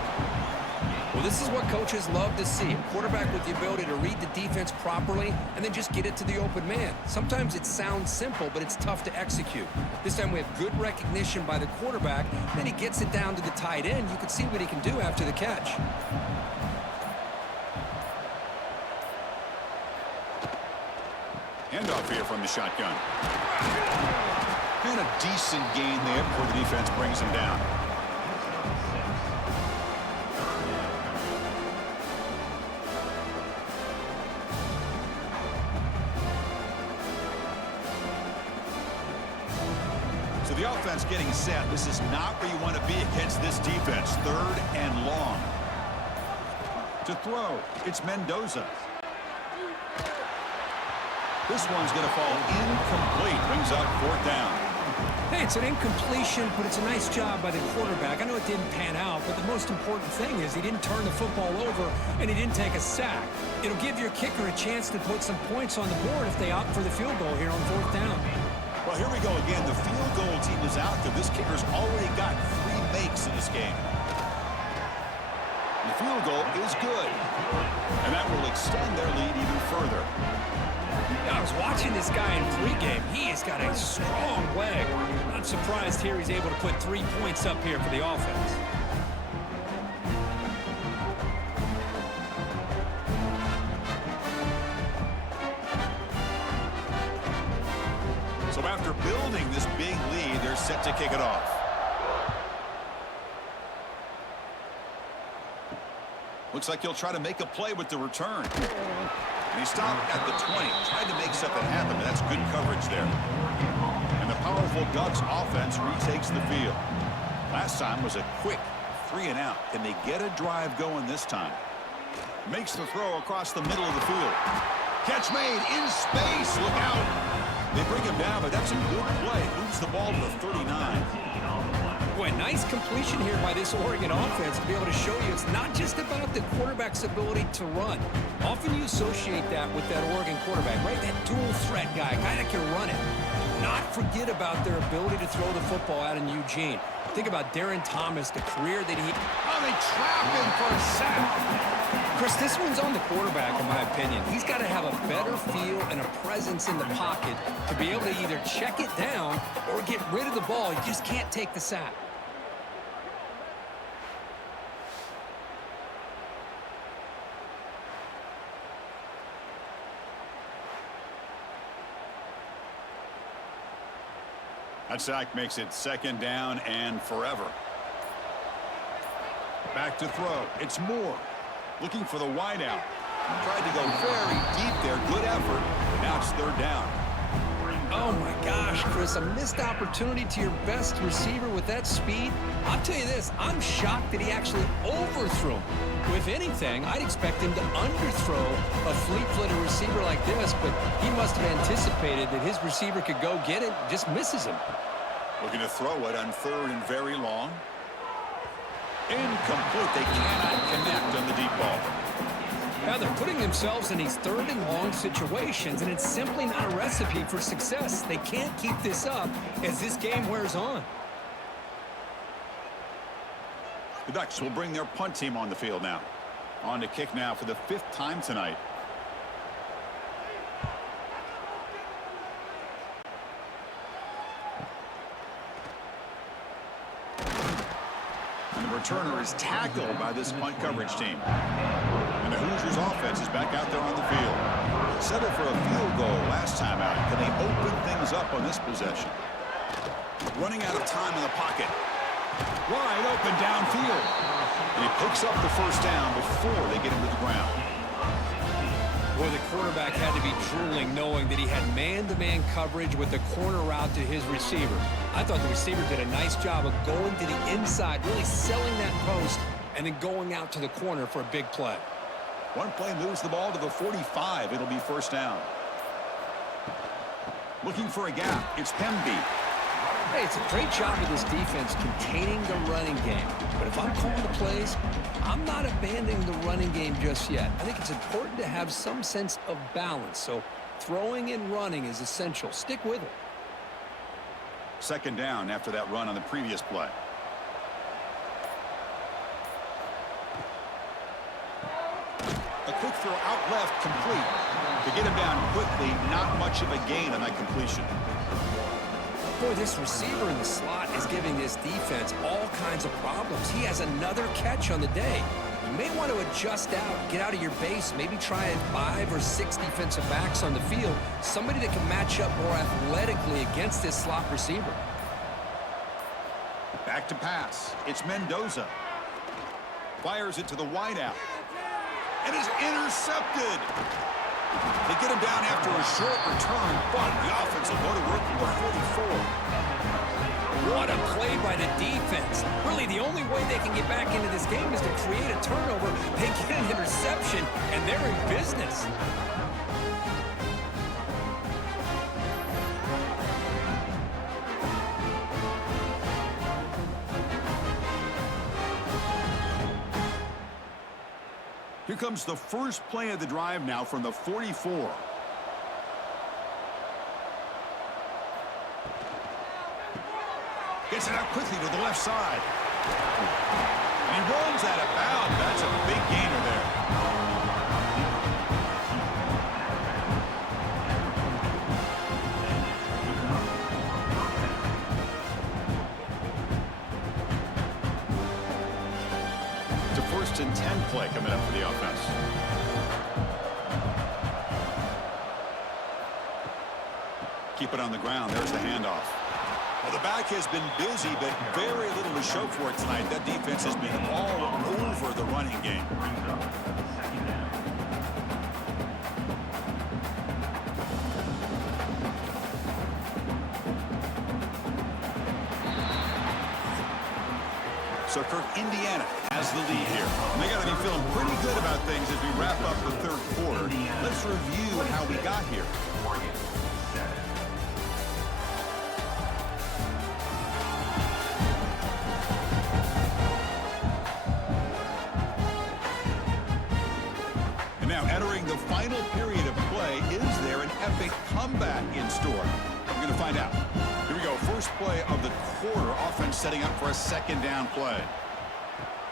Well, this is what coaches love to see. A quarterback with the ability to read the defense properly and then just get it to the open man. Sometimes it sounds simple, but it's tough to execute. This time we have good recognition by the quarterback. Then he gets it down to the tight end. You can see what he can do after the catch. Handoff here from the shotgun. And a decent gain there before the defense brings him down. So the offense getting set. This is not where you want to be against this defense. Third and long. To throw, it's Mendoza. This one's going to fall incomplete. Brings up fourth down. Hey, it's an incompletion, but it's a nice job by the quarterback. I know it didn't pan out, but the most important thing is he didn't turn the football over and he didn't take a sack. It'll give your kicker a chance to put some points on the board if they opt for the field goal here on 4th down. Well, here we go again. The field goal team is out there. This kicker's already got 3 makes in this game. The field goal is good, and that will extend their lead even further. I was watching this guy in pregame. He has got a strong leg. Not surprised here he's able to put 3 points up here for the offense. So after building this big lead, they're set to kick it off. Looks like he'll try to make a play with the return. And he stopped at the 20. Tried to make something happen, but that's good coverage there. And the powerful Ducks offense retakes the field. Last time was a quick 3 and out. Can they get a drive going this time? Makes the throw across the middle of the field. Catch made in space. Look out. They bring him down, but that's a good play. Moves the ball to the 39. Boy, nice completion here by this Oregon offense to be able to show you it's not just about the quarterback's ability to run. Often you associate that with that Oregon quarterback, right? That dual threat guy that can run it. Not forget about their ability to throw the football out in Eugene. Think about Darren Thomas, the career that he... Oh, they trap him for a sack. Chris, this one's on the quarterback, in my opinion. He's got to have a better feel and a presence in the pocket to be able to either check it down or get rid of the ball. You just can't take the sack. That sack makes it 2nd down and forever. Back to throw. It's Moore. Looking for the wideout. Tried to go very deep there. Good effort. But now it's 3rd down. Oh, my gosh, Chris. A missed opportunity to your best receiver with that speed. I'll tell you this. I'm shocked that he actually overthrew him. If anything, I'd expect him to underthrow a fleet-footed receiver like this, but he must have anticipated that his receiver could go get it, just misses him. Looking to throw it on 3rd and very long. Incomplete. They cannot connect on the deep ball. Now they're putting themselves in these 3rd and long situations, and it's simply not a recipe for success. They can't keep this up as this game wears on. The Ducks will bring their punt team on the field now. On to kick now for the 5th time tonight. And the returner is tackled by this punt coverage team. And the Hoosiers offense is back out there on the field. Settled for a field goal last time out. Can they open things up on this possession? Running out of time in the pocket. Wide open downfield. And he picks up the 1st down before they get him to the ground. Boy, the quarterback had to be drooling knowing that he had man-to-man coverage with the corner route to his receiver. I thought the receiver did a nice job of going to the inside, really selling that post, and then going out to the corner for a big play. One play moves the ball to the 45. It'll be 1st down. Looking for a gap. It's Pemby. Hey, it's a great job of this defense containing the running game. But if I'm calling the plays, I'm not abandoning the running game just yet. I think it's important to have some sense of balance. So throwing and running is essential. Stick with it. 2nd down after that run on the previous play. A quick throw out left, complete. To get him down quickly, not much of a gain on that completion. Boy, this receiver in the slot is giving this defense all kinds of problems. He has another catch on the day. You may want to adjust out, get out of your base, maybe try 5 or 6 defensive backs on the field, somebody that can match up more athletically against this slot receiver. Back to pass. It's Mendoza. Fires it to the wideout. And is intercepted. They get him down after a short return, but the offense will go to work from the 44. What a play by the defense. Really, the only way they can get back into this game is to create a turnover. They get an interception, and they're in business. Here comes the first play of the drive now from the 44. Gets it out quickly to the left side. And he runs out of bounds. That's a big gainer there. It's a 1st and 10 play coming up for the offense. Keep it on the ground. There's the handoff. Well, the back has been busy, but very little to show for it tonight. That defense has been all over the running game. So Kirk, Indiana has the lead here. And they got to be feeling pretty good about things as we wrap up the 3rd quarter. Let's review how we got here. Entering the final period of play, is there an epic comeback in store? We're going to find out. Here we go. First play of the quarter. Offense setting up for a 2nd down play.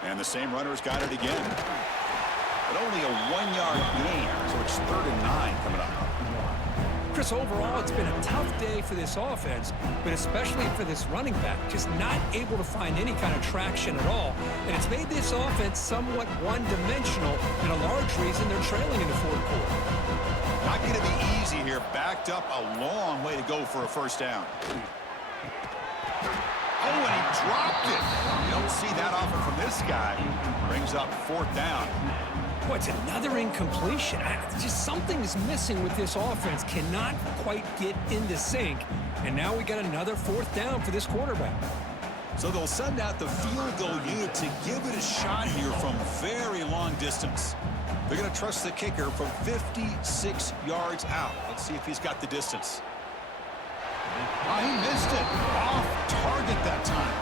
And the same runner's got it again. But only a 1-yard gain, so it's 3rd and 9 coming up. Chris, overall, it's been a tough day for this offense, but especially for this running back, just not able to find any kind of traction at all. And it's made this offense somewhat one-dimensional, and a large reason they're trailing in the 4th quarter. Not going to be easy here. Backed up a long way to go for a 1st down. Oh, and he dropped it. You don't see that often from this guy. Brings up 4th down. Boy, it's another incompletion. Just something is missing with this offense. Cannot quite get into sync. And now we got another 4th down for this quarterback. So they'll send out the field goal unit to give it a shot here from very long distance. They're going to trust the kicker from 56 yards out. Let's see if he's got the distance. Oh, he missed it. Off target that time.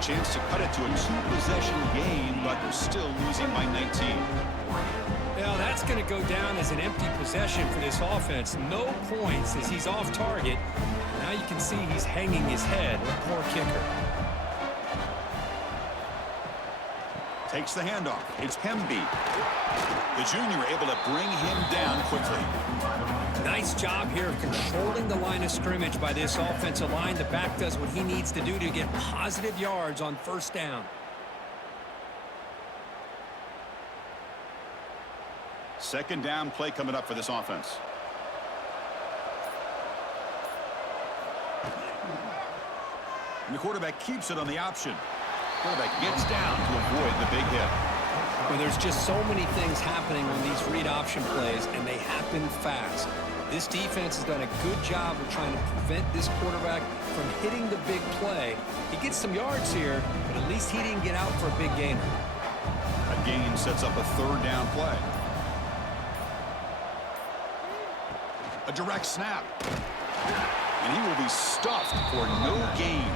Chance to cut it to a 2-possession game, but they're still losing by 19. Well, that's going to go down as an empty possession for this offense. No points as he's off target. Now you can see he's hanging his head. Poor kicker. Takes the handoff. It's Hemby. The junior able to bring him down quickly. Nice job here of controlling the line of scrimmage by this offensive line. The back does what he needs to do to get positive yards on 1st down. Second down play coming up for this offense. And the quarterback keeps it on the option. Quarterback gets down to avoid the big hit. Well, there's just so many things happening on these read option plays, and they happen fast. This defense has done a good job of trying to prevent this quarterback from hitting the big play. He gets some yards here, but at least he didn't get out for a big gainer. A gain sets up a 3rd down play. A direct snap. And he will be stuffed for no gain.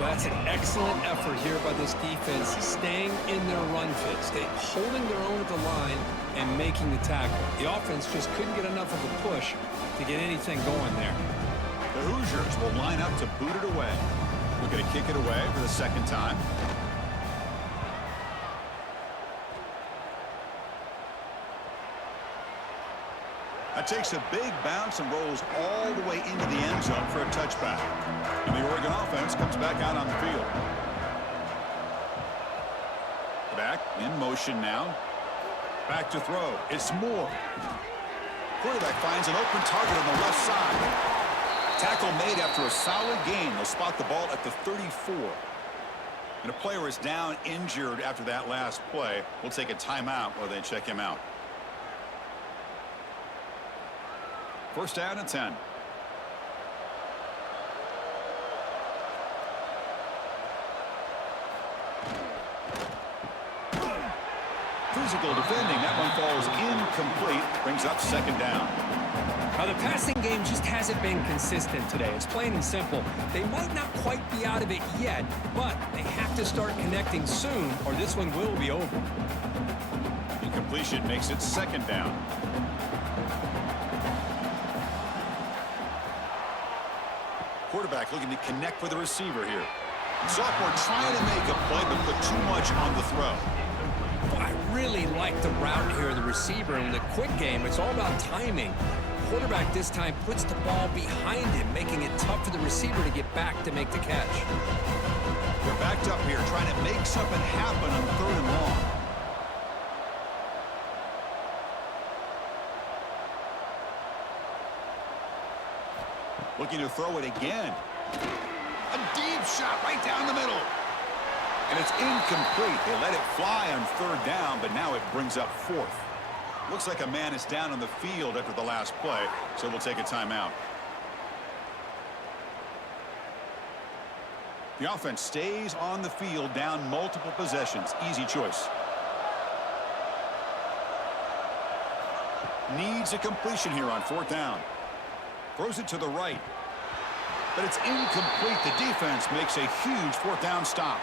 That's an excellent effort here by this defense, staying in their run fit, holding their own at the line and making the tackle. The offense just couldn't get enough of a push to get anything going there. The Hoosiers will line up to boot it away. We're going to kick it away for the 2nd time. That takes a big bounce and rolls all the way into the end zone for a touchback. And the Oregon offense comes back out on the field. Back in motion now. Back to throw. It's Moore. Quarterback finds an open target on the left side. Tackle made after a solid gain. They'll spot the ball at the 34. And a player is down injured after that last play. We'll take a timeout while they check him out. 1st down and 10. Physical defending. That one falls incomplete. Brings up 2nd down. Now, the passing game just hasn't been consistent today. It's plain and simple. They might not quite be out of it yet, but they have to start connecting soon or this one will be over. Incompletion makes it second down. Quarterback looking to connect with the receiver here. Sophomore trying to make a play, but put too much on the throw. Well, I really like the route here of the receiver. In the quick game, it's all about timing. Quarterback this time puts the ball behind him, making it tough for the receiver to get back to make the catch. They're backed up here, trying to make something happen on 3rd and long. Looking to throw it again. A deep shot right down the middle. And it's incomplete. They let it fly on 3rd down, but now it brings up 4th. Looks like a man is down on the field after the last play, so we'll take a timeout. The offense stays on the field, down multiple possessions. Easy choice. Needs a completion here on 4th down. Throws it to the right. But it's incomplete. The defense makes a huge 4th down stop.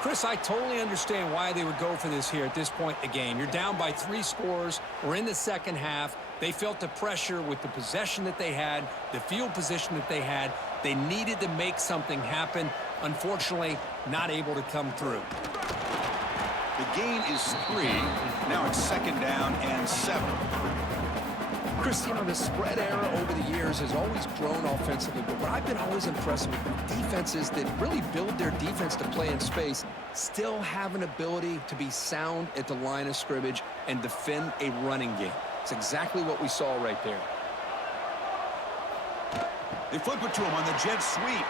Chris, I totally understand why they would go for this here at this point in the game. You're down by 3 scores. We're in the second half. They felt the pressure with the possession that they had, the field position that they had. They needed to make something happen. Unfortunately, not able to come through. The gain is 3. Now it's 2nd down and 7. Chris, you know, the spread era over the years has always grown offensively, but what I've been always impressed with defenses that really build their defense to play in space still have an ability to be sound at the line of scrimmage and defend a running game. It's exactly what we saw right there. They flip it to him on the jet sweep.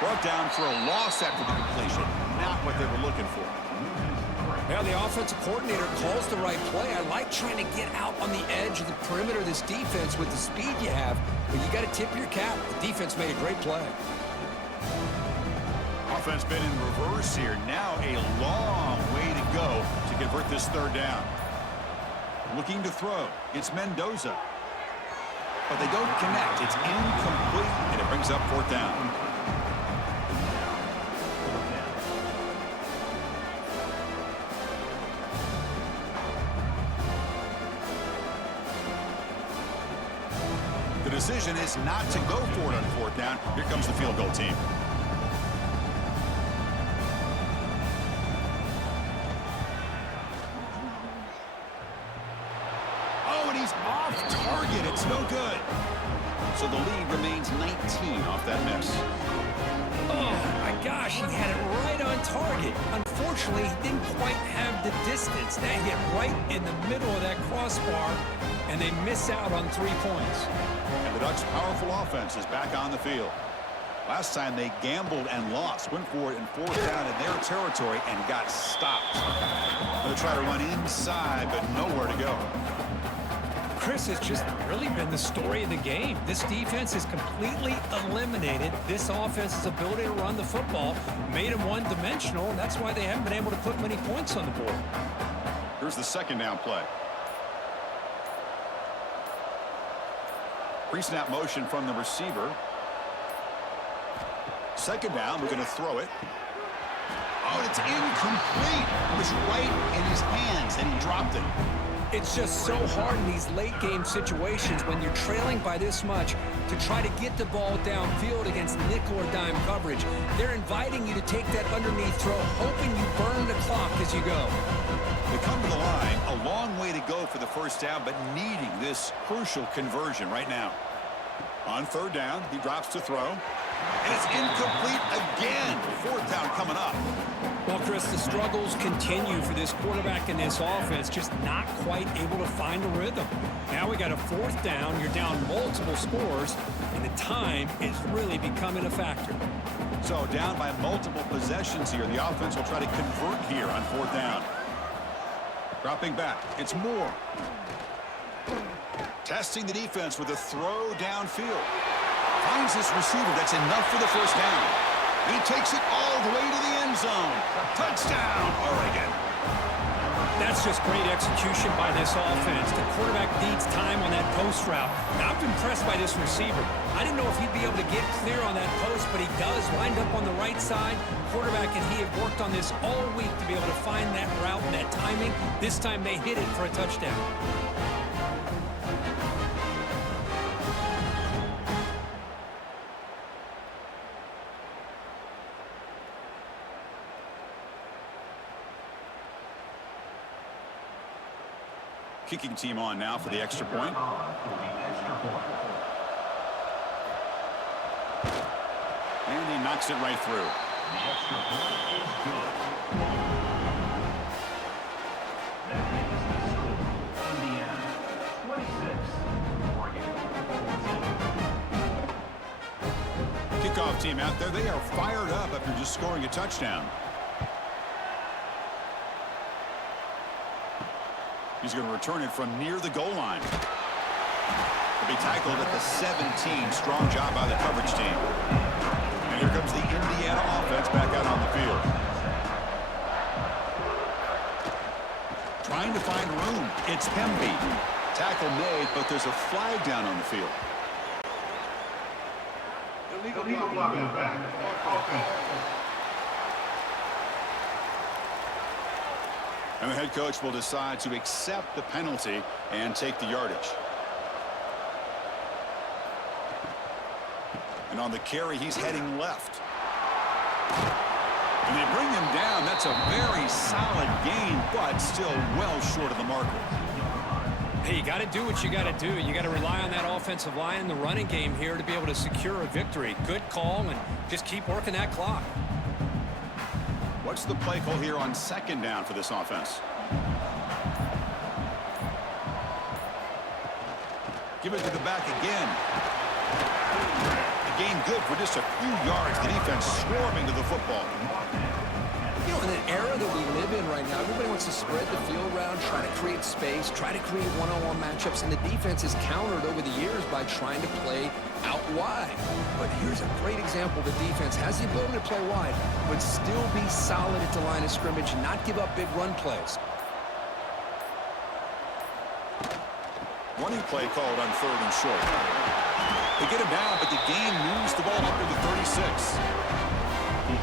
Brought down for a loss after the completion. Not what they were looking for. Now the offensive coordinator calls the right play. I like trying to get out on the edge of the perimeter of this defense with the speed you have, but you got to tip your cap. The defense made a great play. Offense been in reverse here. Now a long way to go to convert this 3rd down. Looking to throw. It's Mendoza. But they don't connect. It's incomplete, and it brings up 4th down. The decision is not to go for it on 4th down. Here comes the field goal team. Oh, and he's off target. It's no good. So the lead remains 19 off that miss. Oh, my gosh, he had it right on target. Unfortunately, he didn't quite have the distance. That hit right in the middle of that crossbar, and they miss out on 3 points. And the Ducks' powerful offense is back on the field. Last time they gambled and lost. Went for it in 4th down in their territory and got stopped. Going to try to run inside, but nowhere to go. Chris, has just really been the story of the game. This defense has completely eliminated this offense's ability to run the football, made them one-dimensional, and that's why they haven't been able to put many points on the board. Here's the 2nd down play. Pre-snap motion from the receiver. 2nd down, we're going to throw it. Oh, and it's incomplete. It was right in his hands, and he dropped it. It's just so hard in these late-game situations when you're trailing by this much to try to get the ball downfield against nickel or dime coverage. They're inviting you to take that underneath throw, hoping you burn the clock as you go. They come to the line, a long way to go for the 1st down, but needing this crucial conversion right now. On 3rd down, he drops to throw. And it's incomplete again. 4th down coming up. Well, Chris, the struggles continue for this quarterback in this offense, just not quite able to find a rhythm. Now we got a 4th down. You're down multiple scores, and the time is really becoming a factor. So down by multiple possessions here. The offense will try to convert here on 4th down. Dropping back. It's Moore. Testing the defense with a throw downfield. Finds this receiver. That's enough for the 1st down. He takes it all the way to the end zone. Touchdown, Oregon. That's just great execution by this offense. The quarterback needs time on that post route. Now, I'm impressed by this receiver. I didn't know if he'd be able to get clear on that post, but he does. Lined up on the right side. Quarterback and he have worked on this all week to be able to find that route and that timing. This time they hit it for a touchdown. Kicking team on now for the extra point. And he knocks it right through. The extra point is good. That is the score. Indiana 26, Oregon 14. Kickoff team out there. They are fired up after just scoring a touchdown. He's going to return it from near the goal line. He'll be tackled at the 17. Strong job by the coverage team. And here comes the Indiana offense back out on the field. Trying to find room. It's Hemby. Tackle made, but there's a flag down on the field. Illegal blocking back. Offense. And the head coach will decide to accept the penalty and take the yardage. And on the carry, he's heading left. And they bring him down. That's a very solid gain, but still well short of the marker. Hey, you got to do what you got to do. You got to rely on that offensive line, the running game here to be able to secure a victory. Good call, and just keep working that clock. What's the play call here on second down for this offense? Give it to the back again. The gain good for just a few yards. The defense swarming to the football. You know, in an era that we live in right now, everybody wants to spread the field around, try to create space, try to create one-on-one matchups, and the defense is countered over the years by trying to play out wide. But here's a great example. The defense has the ability to play wide, but still be solid at the line of scrimmage and not give up big run plays. Running play called on 3rd and short. They get him down, but the gain moves the ball up to the 36.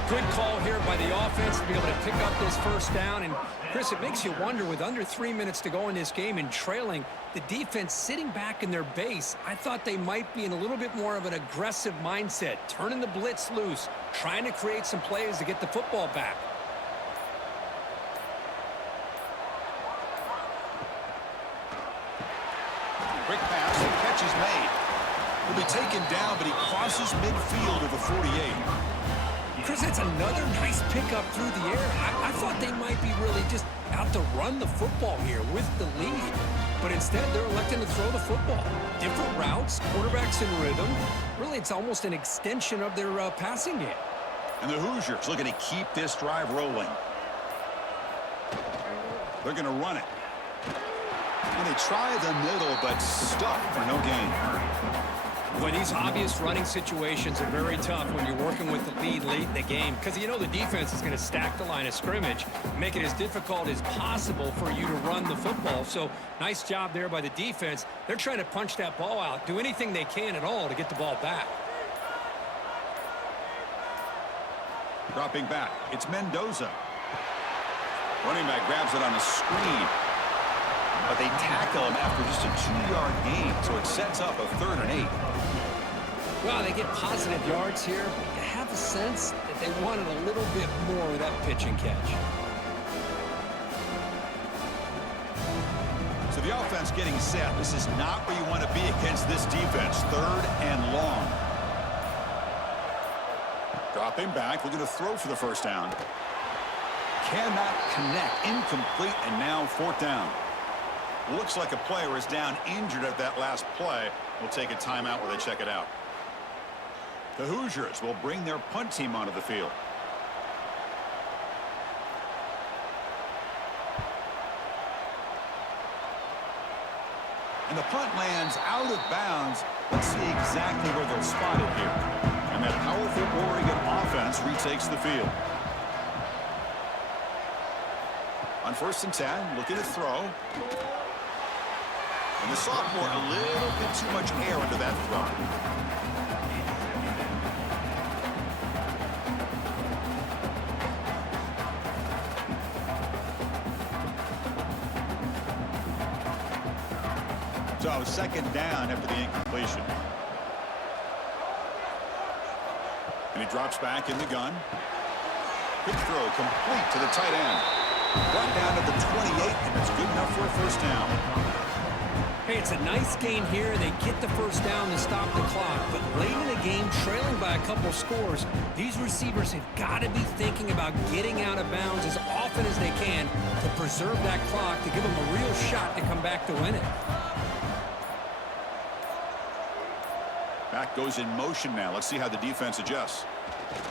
Good call here by the offense to be able to pick up this first down. And, Chris, it makes you wonder, with under 3 minutes to go in this game and trailing, the defense sitting back in their base, I thought they might be in a little bit more of an aggressive mindset, turning the blitz loose, trying to create some plays to get the football back. Quick pass, the catch is made. Will be taken down, but he crosses midfield of the 48. Chris, it's another nice pickup through the air. I thought they might be really just out to run the football here with the lead. But instead, they're electing to throw the football. Different routes, quarterbacks in rhythm. Really, it's almost an extension of their passing game. And the Hoosiers looking to keep this drive rolling. They're going to run it. And they try the middle, but stuck for no gain. Well, these obvious running situations are very tough when you're working with the lead late in the game, because you know the defense is going to stack the line of scrimmage, make it as difficult as possible for you to run the football. So nice job there by the defense. They're trying to punch that ball out, do anything they can at all to get the ball back. Dropping back, it's Mendoza. Running back grabs it on a screen, but they tackle him after just a 2-yard gain, so it sets up a 3rd and 8. Well, they get positive yards here. You have a sense that they wanted a little bit more of that pitch and catch. So the offense getting set. This is not where you want to be against this defense. 3rd and long. Dropping back, looking to throw for the first down. Cannot connect, incomplete, and now 4th down. Looks like a player is down injured at that last play. We'll take a timeout where they check it out. The Hoosiers will bring their punt team onto the field. And the punt lands out of bounds. Let's see exactly where they'll spot it here. And that powerful Oregon offense retakes the field. On 1st and 10, looking to throw. And the sophomore, a little bit too much air under that throw. So 2nd down after the incompletion. And he drops back in the gun. Quick throw complete to the tight end. Brought down to the 28, and it's good enough for a 1st down. Hey, it's a nice gain here. They get the 1st down to stop the clock. But late in the game, trailing by a couple scores, these receivers have got to be thinking about getting out of bounds as often as they can to preserve that clock, to give them a real shot to come back to win it. Back goes in motion now. Let's see how the defense adjusts.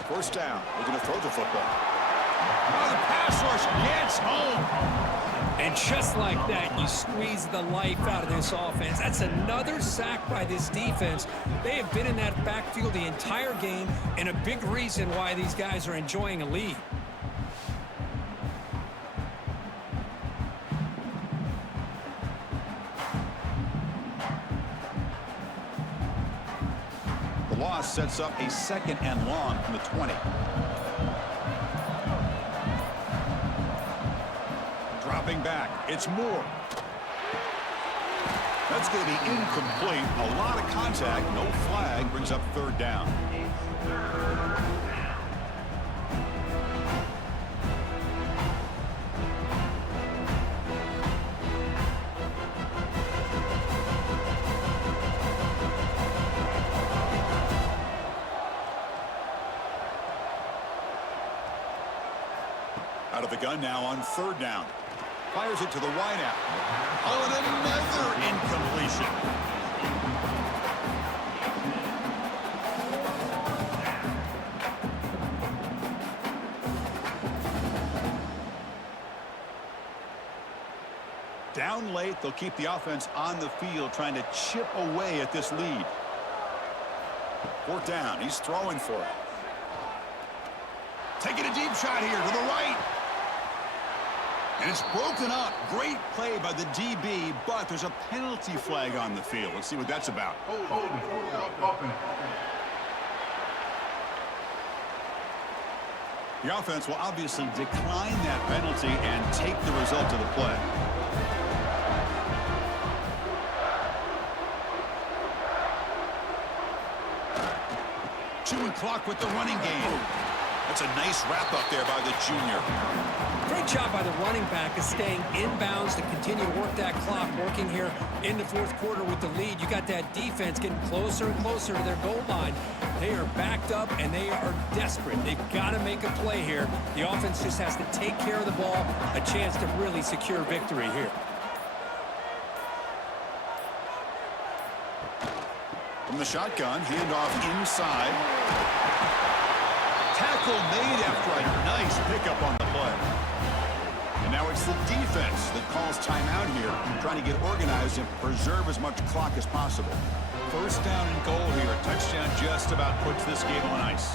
1st down. Looking to throw the football. Oh, the pass rush gets home. And just like that, you squeeze the life out of this offense. That's another sack by this defense. They have been in that backfield the entire game, and a big reason why these guys are enjoying a lead. The loss sets up a 2nd and long from the 20. Dropping back, it's Moore. That's going to be incomplete. A lot of contact, no flag, brings up 3rd down. Out of the gun now on 3rd down. Fires it to the wideout. Oh, and another incompletion. Down late, they'll keep the offense on the field, trying to chip away at this lead. 4th down, he's throwing for it. Taking a deep shot here to the right. And it's broken up. Great play by the DB, but there's a penalty flag on the field. Let's see what that's about. The offense will obviously decline that penalty and take the result of the play. Chewing clock with the running game. That's a nice wrap-up there by the junior. Great job by the running back of staying inbounds to continue to work that clock, working here in the 4th quarter with the lead. You got that defense getting closer and closer to their goal line. They are backed up, and they are desperate. They've got to make a play here. The offense just has to take care of the ball, a chance to really secure victory here. From the shotgun, handoff inside. Tackle made after a nice pickup on the play. And now it's the defense that calls timeout here, trying to get organized and preserve as much clock as possible. 1st down and goal here. A touchdown just about puts this game on ice.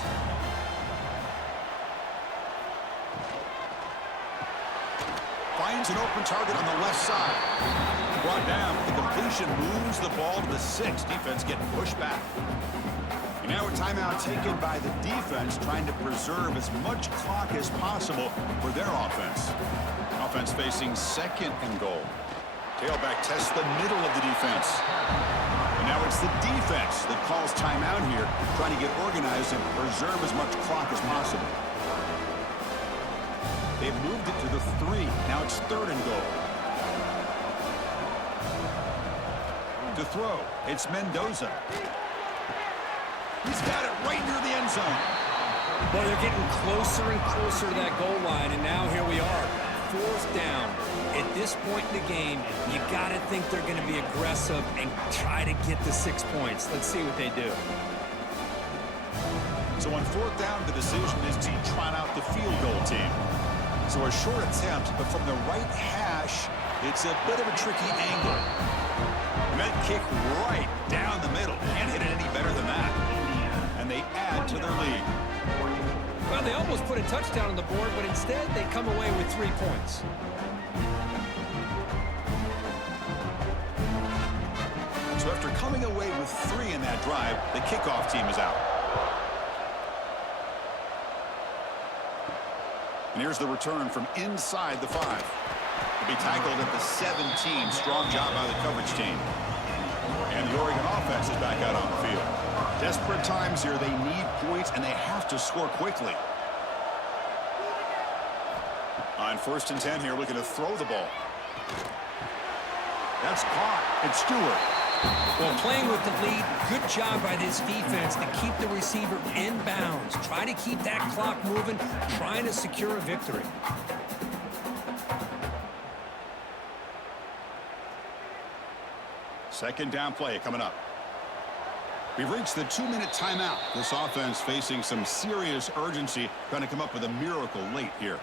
Finds an open target on the left side. Brought down. The completion moves the ball to the 6. Defense getting pushed back. And now a timeout taken by the defense, trying to preserve as much clock as possible for their offense. Offense facing 2nd and goal. Tailback tests the middle of the defense. And now it's the defense that calls timeout here, trying to get organized and preserve as much clock as possible. They've moved it to the 3. Now it's 3rd and goal. To throw, it's Mendoza. He's got it right near the end zone. Well, they're getting closer and closer to that goal line, and now here we are, 4th down. At this point in the game, you got to think they're going to be aggressive and try to get the 6 points. Let's see what they do. So on 4th down, the decision is to trot out the field goal team. So a short attempt, but from the right hash, it's a bit of a tricky angle. And that kick right down the middle. Can't hit it any better than that. And they add to their lead. Well, they almost put a touchdown on the board, but instead they come away with 3 points. So after coming away with 3 in that drive, the kickoff team is out. And here's the return from inside the 5. To be tackled at the 17. Strong job by the coverage team. And the Oregon offense is back out on the field. Desperate times here. They need points, and they have to score quickly. On 1st and 10 here, looking to throw the ball. That's caught. It's Stewart. Well, playing with the lead, good job by this defense to keep the receiver in bounds. Try to keep that clock moving, trying to secure a victory. Second down play coming up. We've reached the 2-minute timeout. This offense facing some serious urgency, trying to come up with a miracle late here.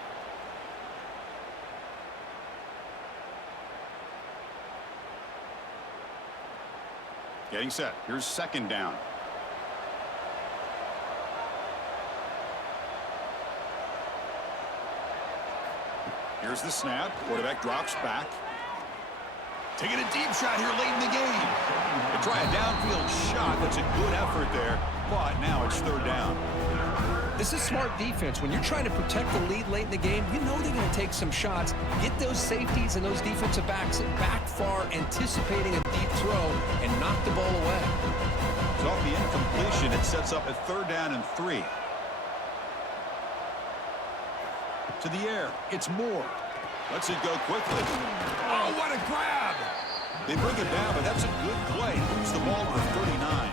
Getting set. Here's 2nd down. Here's the snap. Quarterback drops back. Taking a deep shot here late in the game. They try a downfield shot. That's a good effort there, but now it's 3rd down. This is smart defense. When you're trying to protect the lead late in the game, you know they're going to take some shots. Get those safeties and those defensive backs back far, anticipating a deep throw, and knock the ball away. So off the incompletion, it sets up a 3rd down and 3. To the air. It's Moore. Lets it go quickly. Oh, what a grab! They bring it down, but that's a good play. Moves the ball to the 39.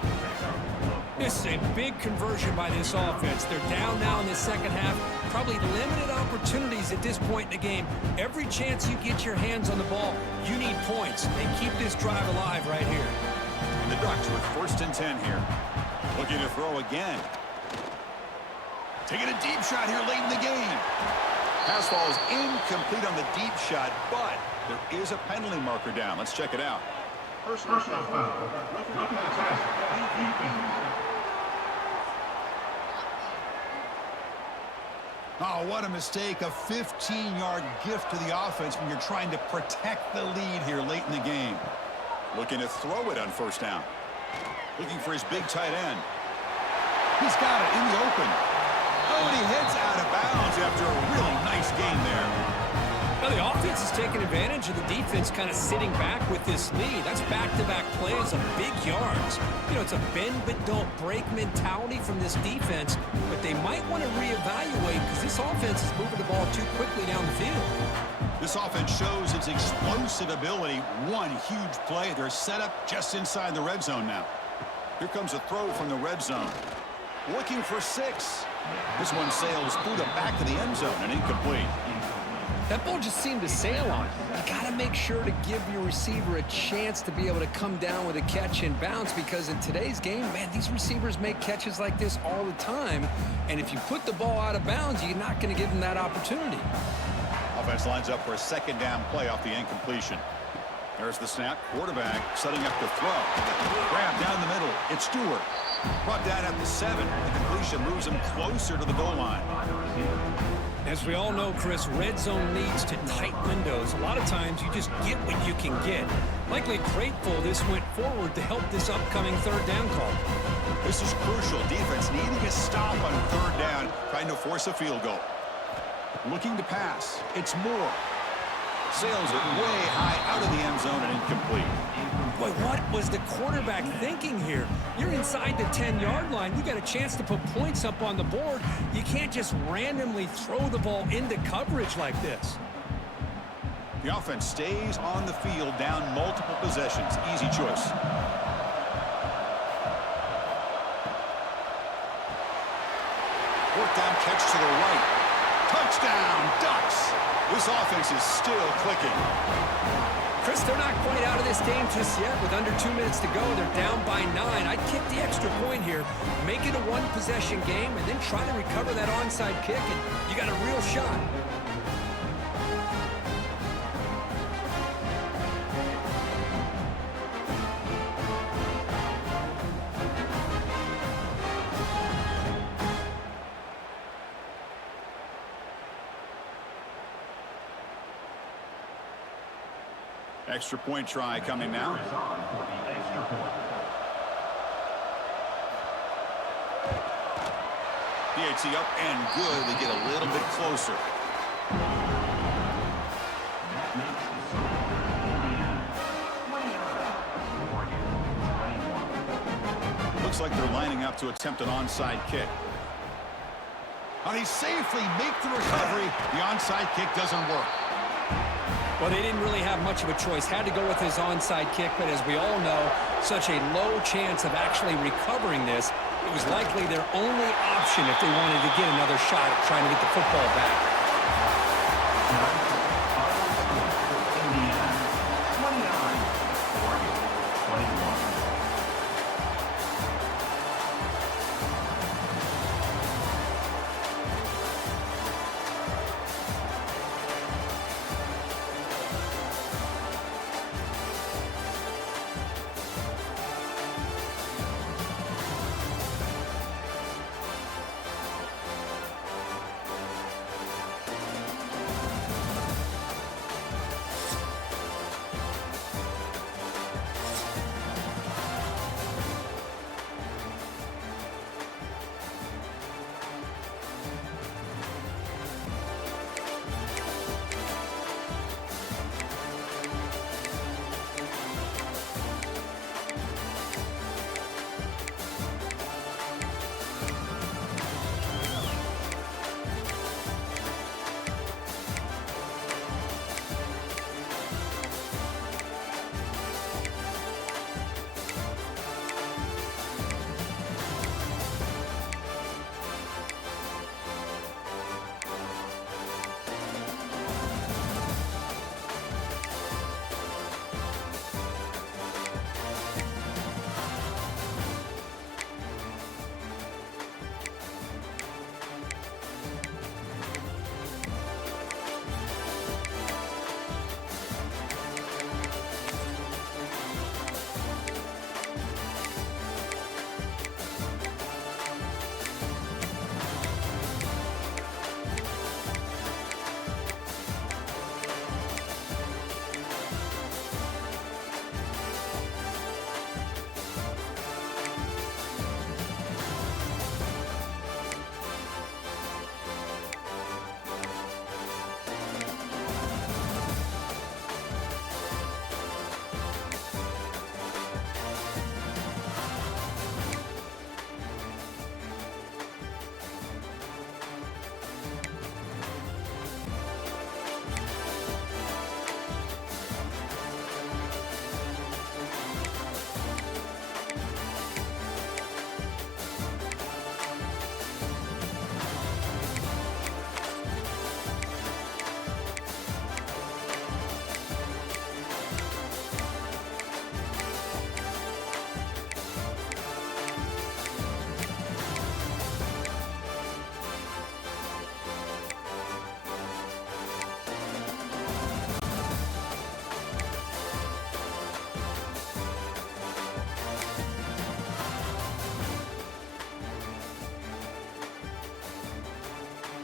This is a big conversion by this offense. They're down now in the second half. Probably limited opportunities at this point in the game. Every chance you get your hands on the ball, you need points. They keep this drive alive right here. And the Ducks with 1st and 10 here. Looking to throw again. Taking a deep shot here late in the game. Pass ball is incomplete on the deep shot, but there is a penalty marker down. Let's check it out. Personal foul. Looking to test. Oh, what a mistake. A 15-yard gift to the offense when you're trying to protect the lead here late in the game. Looking to throw it on 1st down. Looking for his big tight end. He's got it in the open. Oh, and he heads out of bounds after a really nice game there. Well, the offense is taking advantage of the defense kind of sitting back with this lead. That's back-to-back plays of big yards. You know, it's a bend but don't break mentality from this defense, but they might want to reevaluate because this offense is moving the ball too quickly down the field. This offense shows its explosive ability. One huge play. They're set up just inside the red zone now. Here comes a throw from the red zone. Looking for 6. This one sails through the back of the end zone and incomplete. That ball just seemed to sail on. You got to make sure to give your receiver a chance to be able to come down with a catch and bounce because in today's game, man, these receivers make catches like this all the time. And if you put the ball out of bounds, you're not going to give them that opportunity. Offense lines up for a 2nd down play off the incompletion. There's the snap. Quarterback setting up the throw. Grab down the middle. It's Stewart. Brought down at the 7. The completion moves him closer to the goal line. As we all know, Chris, red zone leads to tight windows. A lot of times you just get what you can get. Likely grateful this went forward to help this upcoming 3rd down call. This is crucial. Defense needing a stop on 3rd down, trying to force a field goal. Looking to pass. It's Moore. Sails it way high out of the end zone and incomplete. Boy, what was the quarterback thinking here? You're inside the 10-yard line. You got a chance to put points up on the board. You can't just randomly throw the ball into coverage like this. The offense stays on the field down multiple possessions. Easy choice. 4th down catch to the right. Touchdown, Ducks. This offense is still clicking. Chris, they're not quite out of this game just yet. With under 2 minutes to go, they're down by 9. I'd kick the extra point here, make it a one-possession game, and then try to recover that onside kick, and you got a real shot. Extra point try coming now. Is on for the extra point. PAT up and good. They get a little bit closer. That makes the score Indiana 29, Oregon 21. Looks like they're lining up to attempt an onside kick. And he safely make the recovery. The onside kick doesn't work. Well, they didn't really have much of a choice. Had to go with his onside kick, but as we all know, such a low chance of actually recovering this. It was likely their only option if they wanted to get another shot at trying to get the football back.